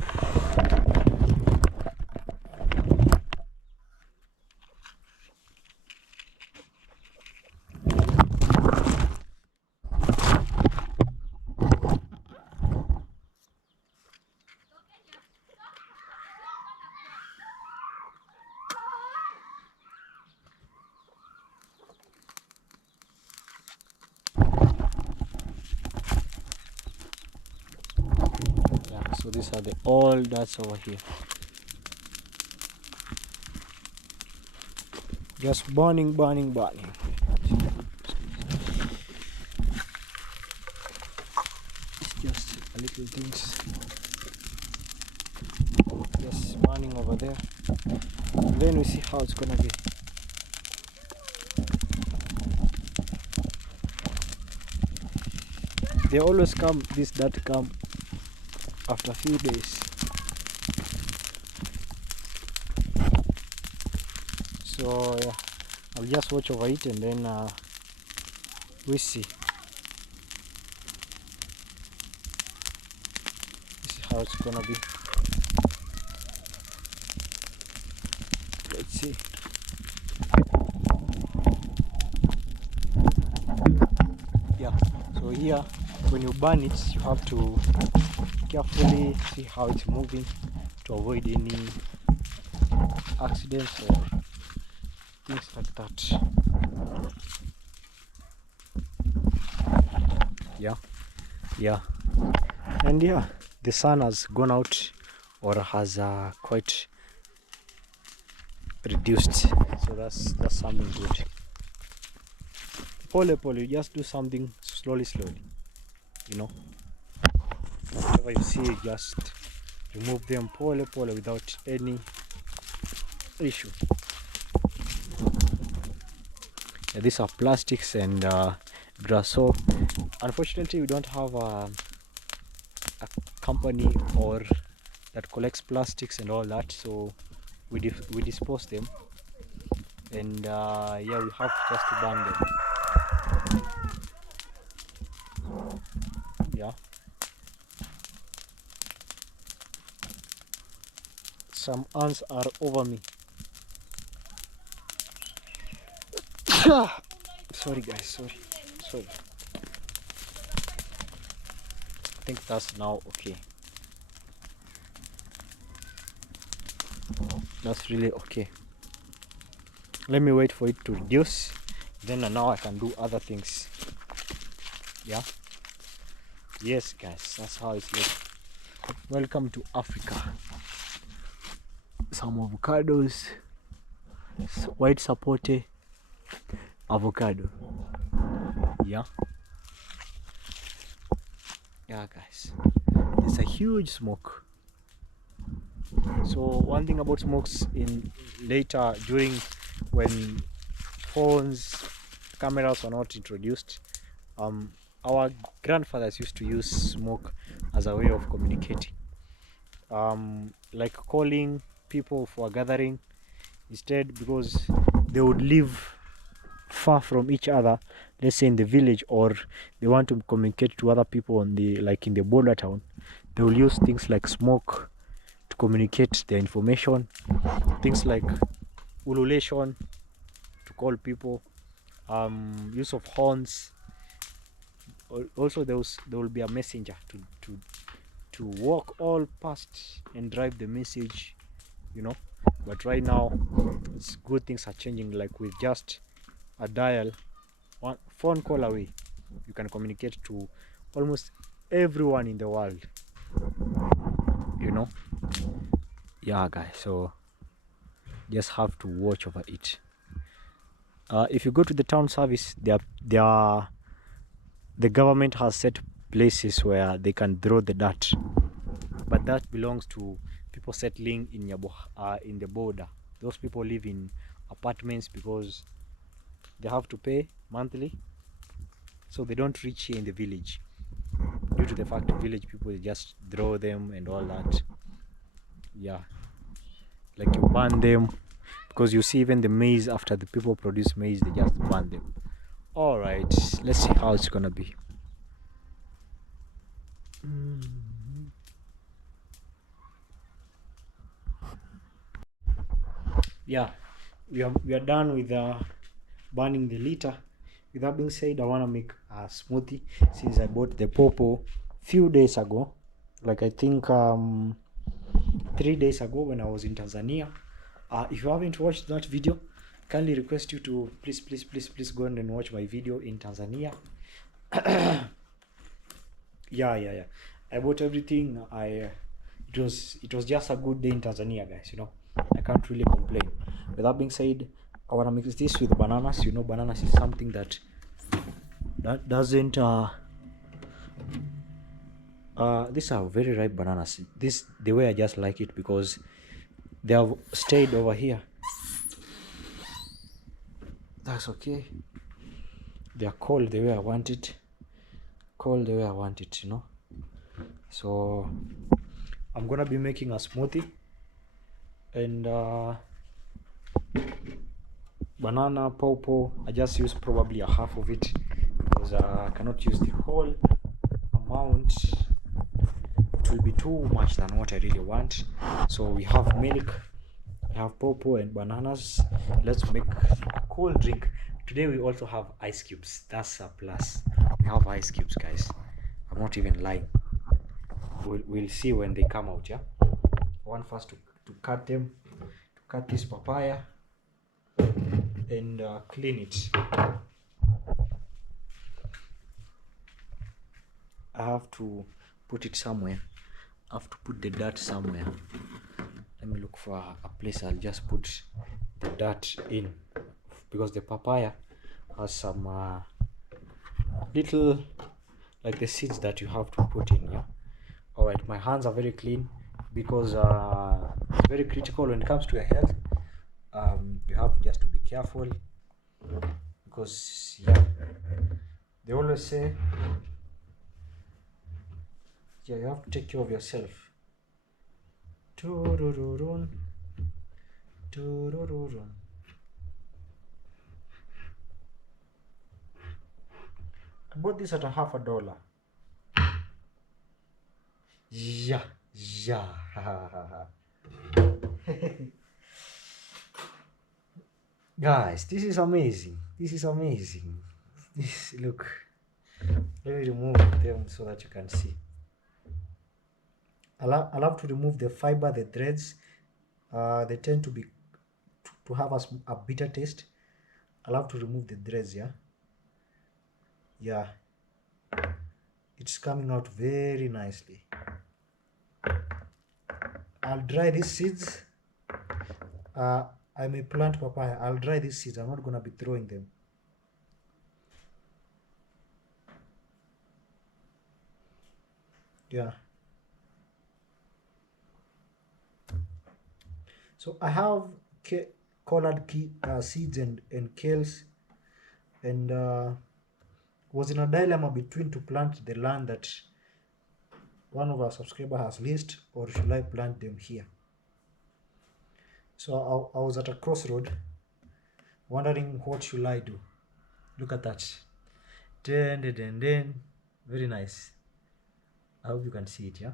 So these are the all that's over here, just burning. It's just a little things just burning over there, and then we see how it's gonna be. They always come, this that come after a few days. So yeah, I'll just watch over it and then we see. This is how it's gonna be. Let's see. Yeah, so here when you burn it, you have to carefully see how it's moving to avoid any accidents or things like that. Yeah, and yeah, the sun has gone out, or has quite reduced, so that's something good. Pole, you just do something slowly, you know. Whatever you see, just remove them pole without any issue. Yeah, these are plastics and grass. So unfortunately we don't have a company or that collects plastics and all that, so we dispose them, and yeah, we have just to burn them. Yeah, some ants are over me. Sorry guys, sorry. I think that's now okay. That's really okay. Let me wait for it to reduce, then now I can do other things. Yeah, yes guys, that's how it's like. Welcome to Africa. Some avocados, white sapote avocado. Yeah guys, it's a huge smoke. So one thing about smokes, in later, during when phones, cameras were not introduced, our grandfathers used to use smoke as a way of communicating, like calling people for a gathering. Instead, because they would live far from each other, let's say in the village, or they want to communicate to other people on the, like in the border town, they will use things like smoke to communicate their information, things like ululation to call people, use of horns. Also there will be a messenger to walk all past and drive the message, you know. But right now it's good, things are changing. Like with just a dial, one phone call away, you can communicate to almost everyone in the world, you know. Yeah guys, so just have to watch over it. If you go to the town service, the government has set places where they can throw the dirt, but that belongs to people settling in in the border. Those people live in apartments because they have to pay monthly, so they don't reach here in the village, due to the fact that village people just throw them and all that. Yeah, like you burn them, because you see even the maize, after the people produce maize, they just burn them. All right, let's see how it's gonna be. Yeah, we are done with burning the litter. With that being said, I want to make a smoothie, since I bought the pawpaw few days ago, like I think 3 days ago when I was in Tanzania. If you haven't watched that video, kindly request you to please go and watch my video in Tanzania. yeah, I bought everything. It was just a good day in Tanzania, guys. I can't really complain. With that being said, I want to mix this with bananas. Bananas is something that doesn't these are very ripe bananas. This the way I just like it, because they have stayed over here. That's okay. They are cold the way I want it. So I'm gonna be making a smoothie, and banana pawpaw, I just use probably a half of it, because I cannot use the whole amount. It will be too much than what I really want. So we have milk, we have pawpaw and bananas. Let's make a cool drink. Today we also have ice cubes. That's a plus. We have ice cubes, guys. I'm not even lying. We'll see when they come out. Yeah, I want first to cut them, to cut this papaya and clean it. I have to put it somewhere. I have to put the dirt somewhere. Let me look for a place I'll just put the dirt in, because the papaya has some little, like the seeds that you have to put in. Yeah. All right, my hands are very clean, because it's very critical when it comes to your health. You have just to be careful, because yeah, they always say, yeah, you have to take care of yourself. Turururun, turururun. I bought this at $50. Yeah. Guys, this is amazing. This, look, let me remove them so that you can see. I love to remove the fiber, the threads. They tend to have a bitter taste. I love to remove the threads. Yeah, it's coming out very nicely. I'll dry these seeds. I may plant papaya. I'll dry these seeds. I'm not gonna be throwing them. Yeah. So I have collard seeds and kales, and was in a dilemma between to plant the land that one of our subscribers has leased, or should I plant them here. So I was at a crossroad, wondering what should I do. Look at that. Very nice. I hope you can see it. Yeah.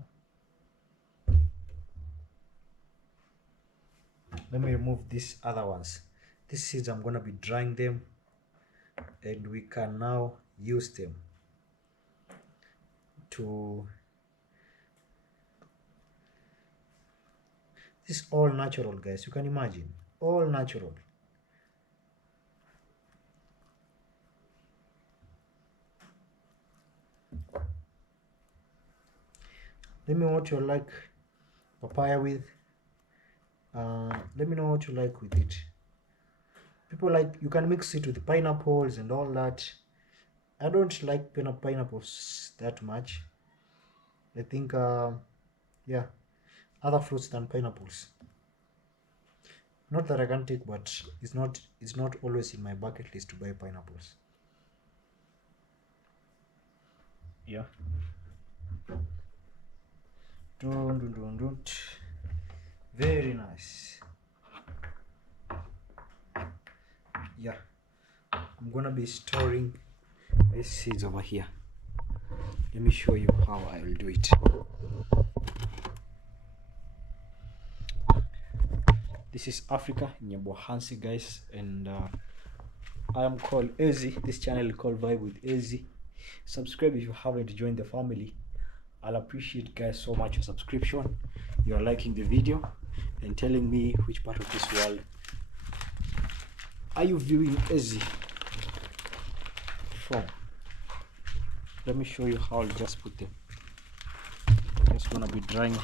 Let me remove these other ones. These seeds, I'm gonna be drying them, and we can now use them to. This is all natural, guys. You can imagine, all natural. Let me know what you like papaya with. Let me know what you like with it. People like, you can mix it with pineapples and all that. I don't like pineapples that much. I think yeah, other fruits than pineapples. Not that I can take, but it's not always in my bucket list to buy pineapples. Yeah. Very nice. I'm gonna be storing these seeds over here. Let me show you how I will do it. This is Africa, Nyabohansi, guys, and I am called Ezi. This channel is called Vibe with Ezi. Subscribe if you haven't joined the family. I'll appreciate, guys, so much your subscription. You are liking the video and telling me which part of this world are you viewing Ezi from. Let me show you how I'll just put them. Just gonna be drying.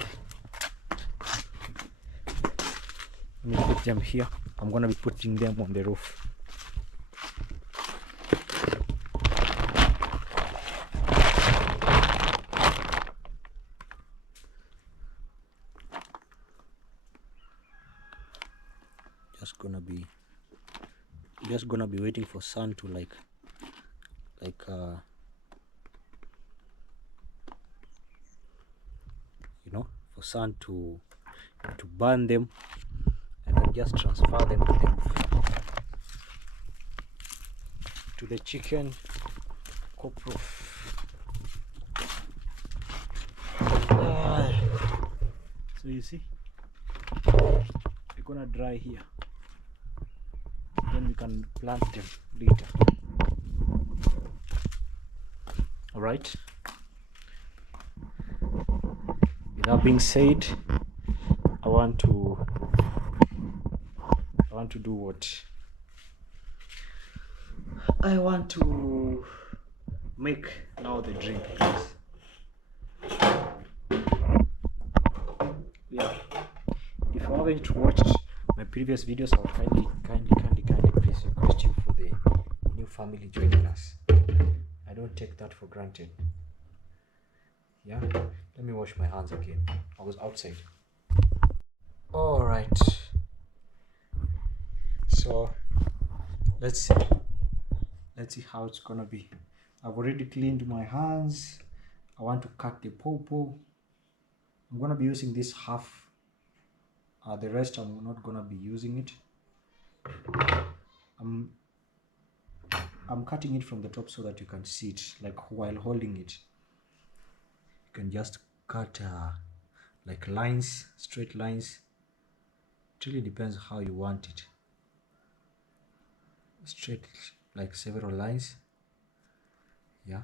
Let me put them here. I'm gonna be putting them on the roof. Just gonna be waiting for sun to for sun to burn them, and then just transfer them to the chicken cook roof. So you see, they're gonna dry here, then we can plant them later. All right, with that being said, I want to do what I want to make now. The drink, guys. Yeah, if you haven't watched my previous videos, I would kindly please request you for the new family joining us. I don't take that for granted. Yeah, let me wash my hands again. I was outside. All right, so let's see how it's gonna be. I've already cleaned my hands. I want to cut the pawpaw. I'm gonna be using this half. The rest I'm not gonna be using it. I'm cutting it from the top so that you can see it, like while holding it. You can just cut like lines, straight lines. It really depends how you want it. Straight, like several lines. Yeah,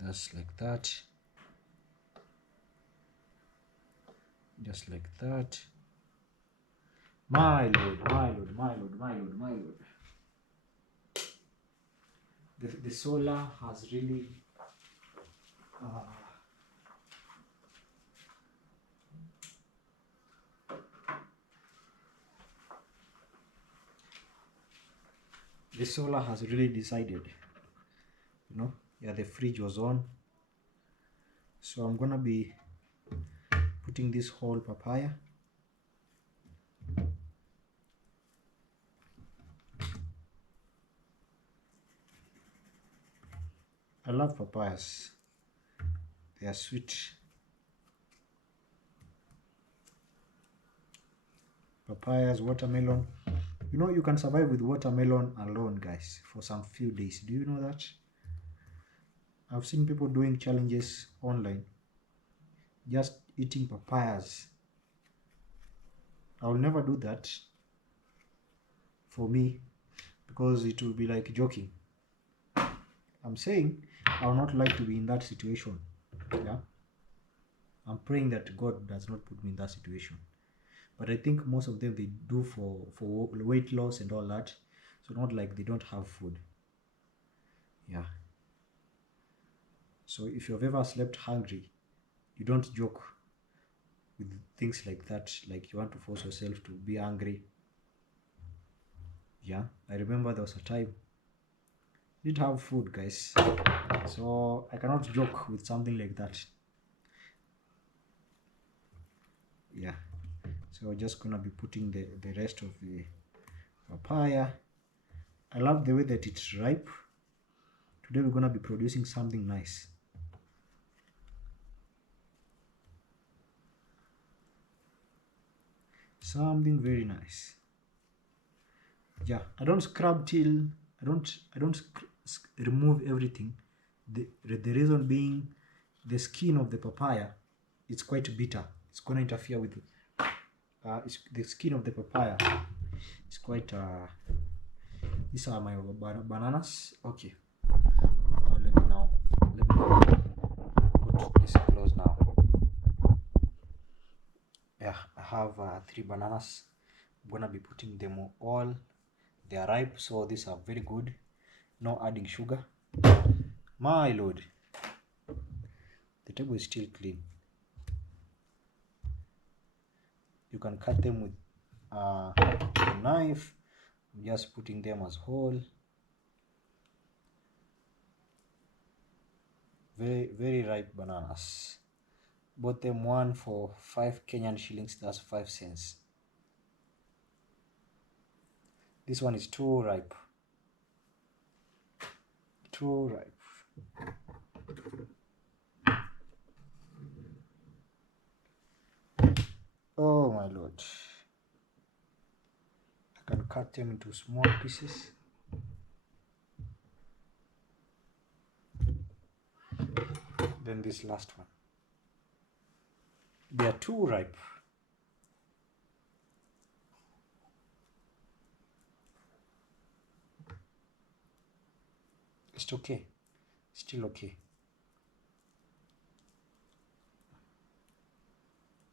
that's like that. Just like that. My lord, my lord, my lord, my lord, my lord. The solar has really decided, yeah, the fridge was on, so I'm gonna be putting this whole papaya. I love papayas, they are sweet. Papayas, watermelon. You can survive with watermelon alone, guys, for some few days. Do you know that? I've seen people doing challenges online just eating papayas. I will never do that for me, because it will be like joking. I'm saying I would not like to be in that situation. Yeah, I'm praying that God does not put me in that situation. But I think most of them, they do for weight loss and all that. So not like they don't have food. Yeah. So if you've ever slept hungry, you don't joke with things like that. Like you want to force yourself to be hungry. Yeah. I remember there was a time I didn't have food, guys. So I cannot joke with something like that. Yeah. So we're just gonna be putting the rest of the papaya. I love the way that it's ripe. Today we're gonna be producing something nice. Something very nice. Yeah, I don't scrub till I don't remove everything. The reason being, the skin of the papaya, it's quite bitter. It's gonna interfere with the skin of the papaya. It's quite these are my bananas. Okay, let me put this close now. Yeah, I have 3 bananas. I'm gonna be putting them all. They are ripe, so these are very good. No adding sugar. My lord, the table is still clean. You can cut them with a knife. I'm just putting them as whole. Very ripe bananas. Bought them one for 5 Kenyan shillings. That's 5 cents. This one is too ripe. Too ripe. Oh my lord. I can cut them into small pieces. Then this last one. They are too ripe. It's okay. Still okay.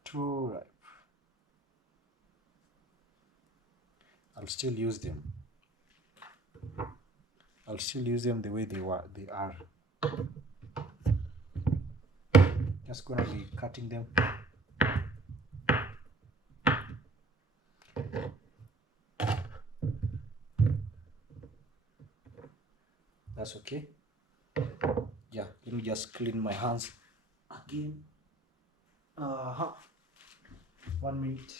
Too ripe. I'll still use them. I'll still use them the way they are. Just gonna be cutting them. That's okay. Yeah, let me just clean my hands again. 1 minute.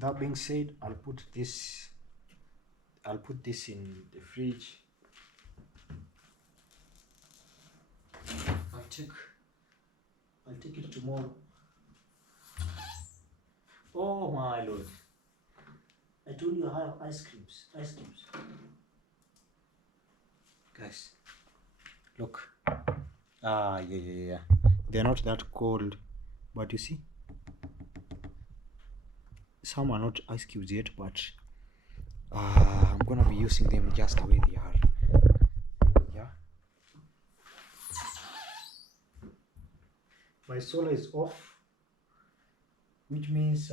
That being said, I'll put this in the fridge. I'll take it tomorrow. Oh my lord. I told you I have ice cubes. Guys, look. Yeah. They're not that cold, but you see, some are not ice cubes yet, but I'm gonna be using them just the way they are. Yeah. My solar is off, which means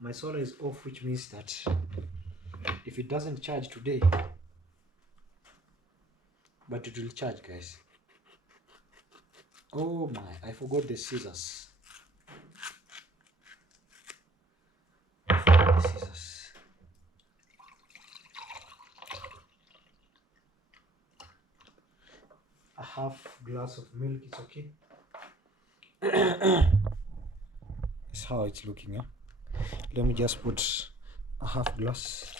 my solar is off, which means that if it doesn't charge today, but it will charge, guys. Oh my, I forgot the scissors. A half glass of milk, it's okay. That's how it's looking, yeah. Let me just put a half glass.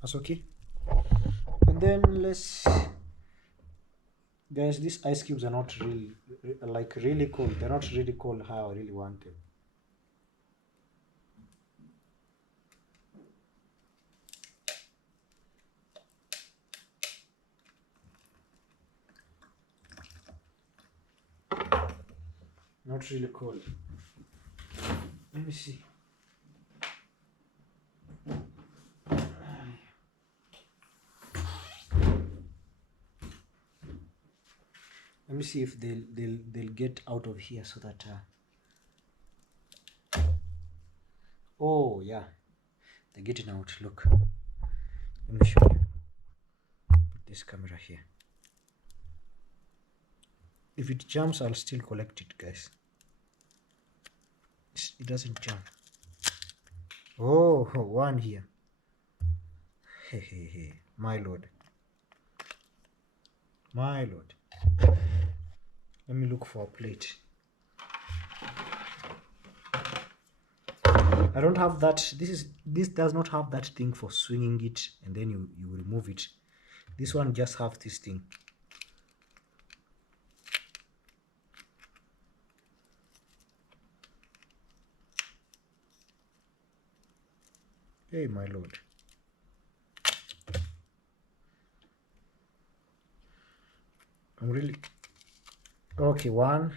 That's okay. And then guys, these ice cubes are not really cold. They're not really cold how I really want them. Not really cold. Let me see. Let me see if they'll get out of here so that oh yeah, they're getting out. Look, let me show you. Put this camera here. If it jumps, I'll still collect it, guys. It doesn't jump. Oh, one here. Hey, my lord. My lord. Let me look for a plate. I don't have that. This does not have that thing for swinging it and then you remove it. This one just have this thing. Hey, my lord. I'm really okay. One.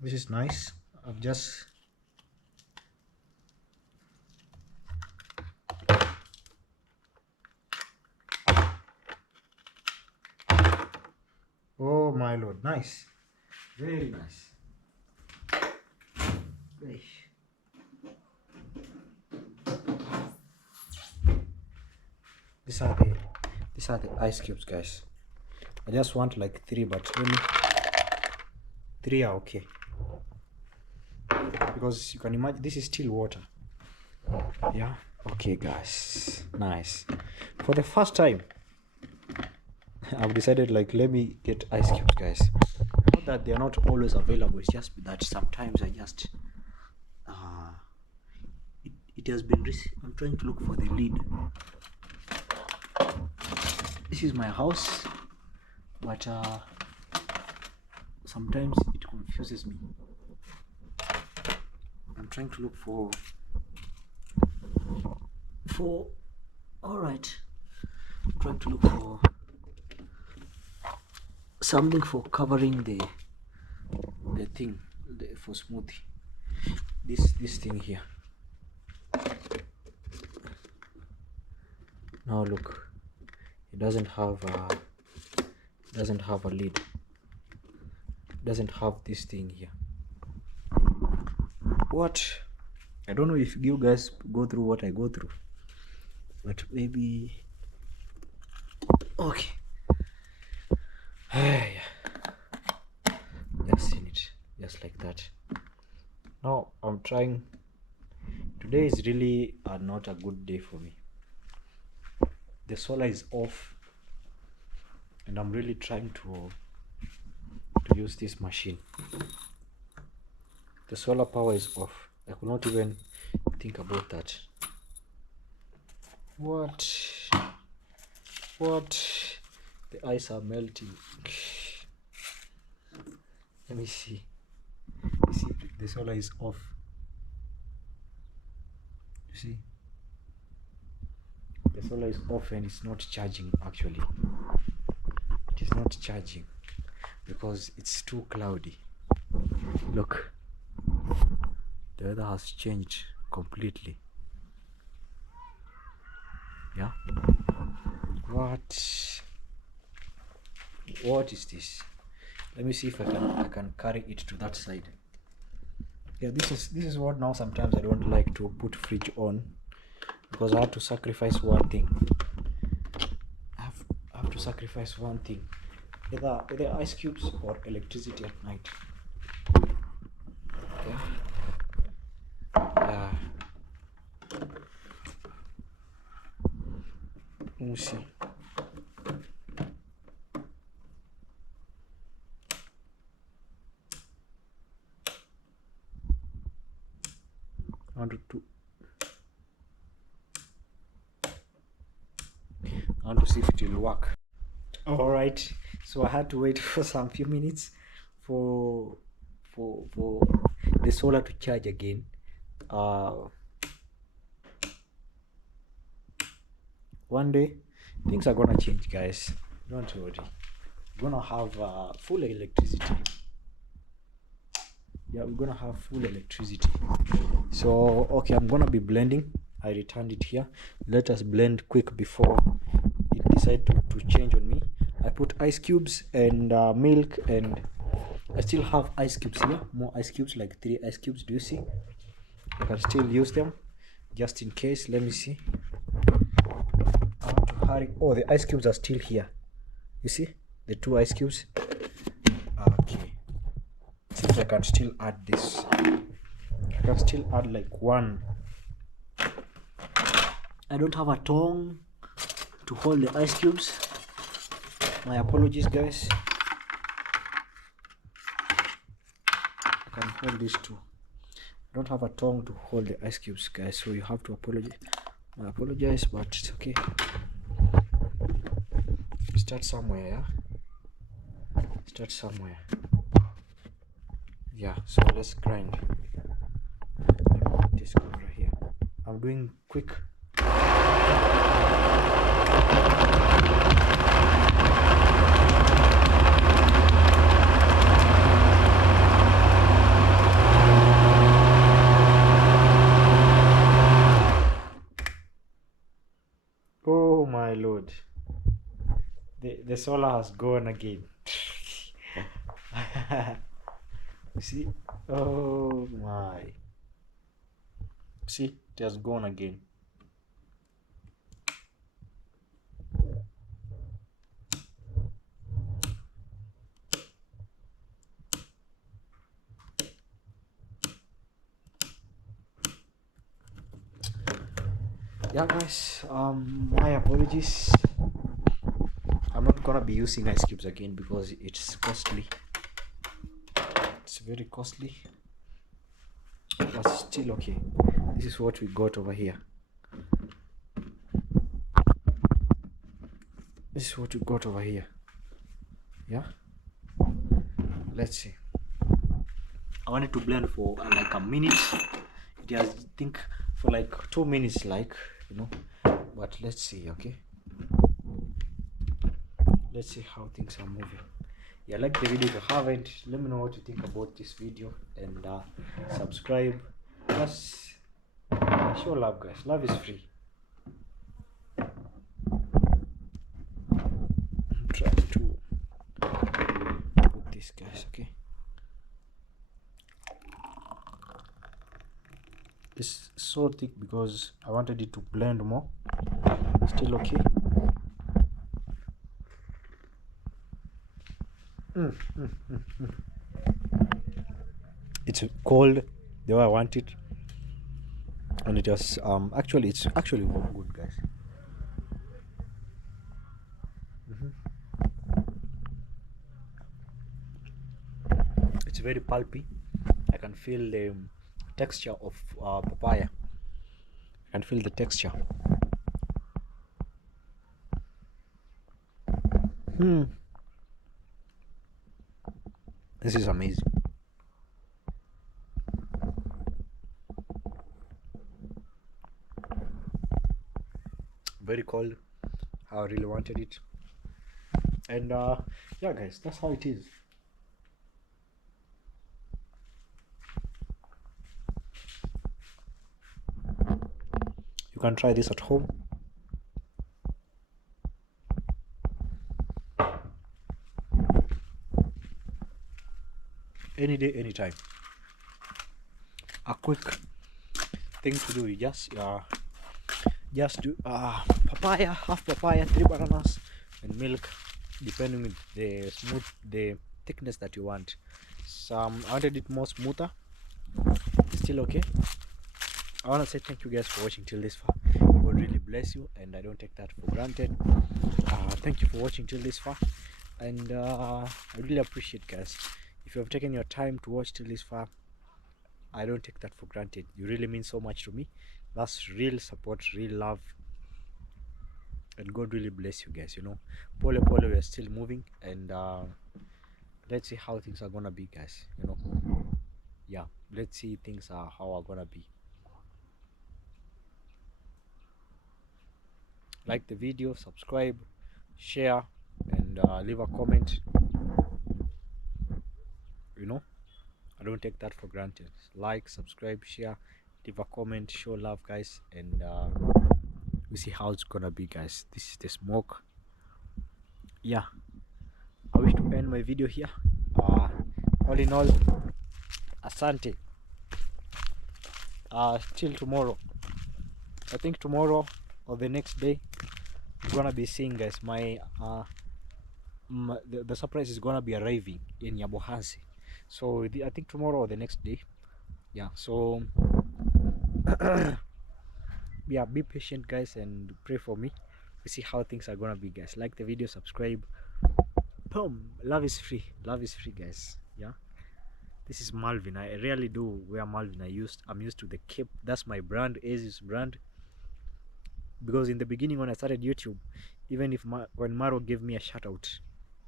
This is nice. I've just oh my lord, nice, very nice. These are the ice cubes, guys. I just want like 3, but let me 3 are okay, because you can imagine this is still water. Yeah, okay guys, nice. For the first time I've decided, like, let me get ice cubes, guys. Not that they're not always available, it's just that sometimes I just it has been I'm trying to look for the lid. This is my house, but sometimes it confuses me. I'm trying to look for all right, I'm trying to look for something for covering the thing for smoothie. This thing here. Now look, it doesn't have a lid. It doesn't have this thing here. What? I don't know if you guys go through what I go through, but maybe okay. Just seen it just like that. Now I'm trying. Today is really not a good day for me. The solar is off and I'm really trying to use this machine. The solar power is off. I could not even think about that. What? The ice are melting. Let me see. You see, the solar is off. You see, the solar is off and it's not charging. Actually, it is not charging because it's too cloudy. Look, the weather has changed completely. Yeah. What is this? Let me see if I can carry it to that side. Yeah, this is what now sometimes I don't like to put fridge on, because I have to sacrifice one thing. I have to sacrifice one thing, either ice cubes or electricity at night. Yeah. Let me see. I want to see if it will work. All right, so I had to wait for some few minutes for the solar to charge again. One day things are gonna change, guys. Don't worry, we're gonna have full electricity. Yeah, we're gonna have full electricity. So okay, I'm gonna be blending. I returned it here. Let us blend quick before it decide to change on me. I put ice cubes and milk, and I still have ice cubes here, more ice cubes, like 3 ice cubes. Do you see? I can still use them just in case. Let me see. I have to hurry. Oh, the ice cubes are still here. You see the 2 ice cubes. Okay, see if I can still add this. I can still add like one. I don't have a tongue to hold the ice cubes. My apologies, guys. I can hold this too. I don't have a tongue to hold the ice cubes, guys, so you have to apologize. I apologize, but it's okay. Start somewhere, yeah? Start somewhere. Yeah, so let's grind. Let me put this over here. I'm doing quick. Oh my lord, the solar has gone again. You see? Oh my. See, it has gone again. Yeah, guys, my apologies. I'm not gonna be using ice cubes again because it's costly. It's very costly, but still okay. This is what we got over here. This is what we got over here. Yeah, let's see. I wanted to blend for like a minute. It has, I think, for like 2 minutes, like, you know, but let's see. Okay, let's see how things are moving. Yeah, like the video. If you haven't, let me know what you think about this video, and subscribe. Just show love, guys. Love is free. Try to put this, guys. Okay, it's so thick because I wanted it to blend more. Still okay. It's cold the way I want it, and it was actually, it's actually good, guys. It's very pulpy. I can feel the texture of papaya. I can feel the texture. This is amazing. Very cold. I really wanted it, and yeah, guys, that's how it is. You can try this at home. Any day, anytime. A quick thing to do, you just do papaya, half papaya, 3 bananas, and milk, depending with the thickness that you want. Some I wanted it more smoother. Still okay. I want to say thank you guys for watching till this far. God really bless you, and I don't take that for granted. Thank you for watching till this far, and I really appreciate, guys. If you have taken your time to watch till this far, I don't take that for granted. You really mean so much to me. That's real support, real love, and God really bless you guys. You know, pole we are still moving, and let's see how things are gonna be, guys. You know, yeah, let's see things are how are gonna be. Like the video, subscribe, share, and leave a comment. You know, I don't take that for granted. Like, subscribe, share, leave a comment, show love, guys, and we see how it's gonna be, guys. This is the smoke. Yeah, I wish to end my video here. All in all, asante. Till tomorrow. I think tomorrow or the next day we're gonna be seeing, guys, my the surprise is gonna be arriving in Nyabohansi. So I think tomorrow or the next day Yeah, so yeah, be patient guys and pray for me. We see how things are gonna be, guys. Like the video, subscribe. Boom. Love is free. Love is free, guys. Yeah, this is Malvin. I rarely do wear Malvin. I'm used to the cape. That's my brand, Azi's brand. Because in the beginning when I started YouTube, even if when Maro gave me a shout out,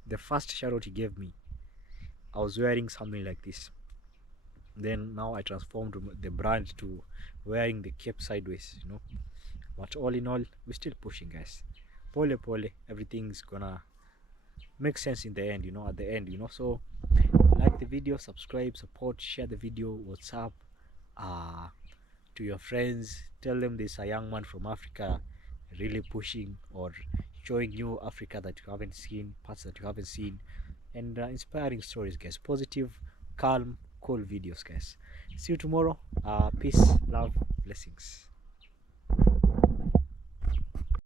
the first shout out he gave me, I was wearing something like this. Then now I transformed the brand to wearing the cape sideways, you know. But all in all, we're still pushing, guys. Pole pole, everything's gonna make sense in the end, you know, at the end, you know. So like the video, subscribe, support, share the video, WhatsApp to your friends. Tell them there's a young man from Africa really pushing or showing you Africa that you haven't seen, parts that you haven't seen, and inspiring stories, guys. Positive, calm, cool videos, guys. See you tomorrow. Peace, love, blessings.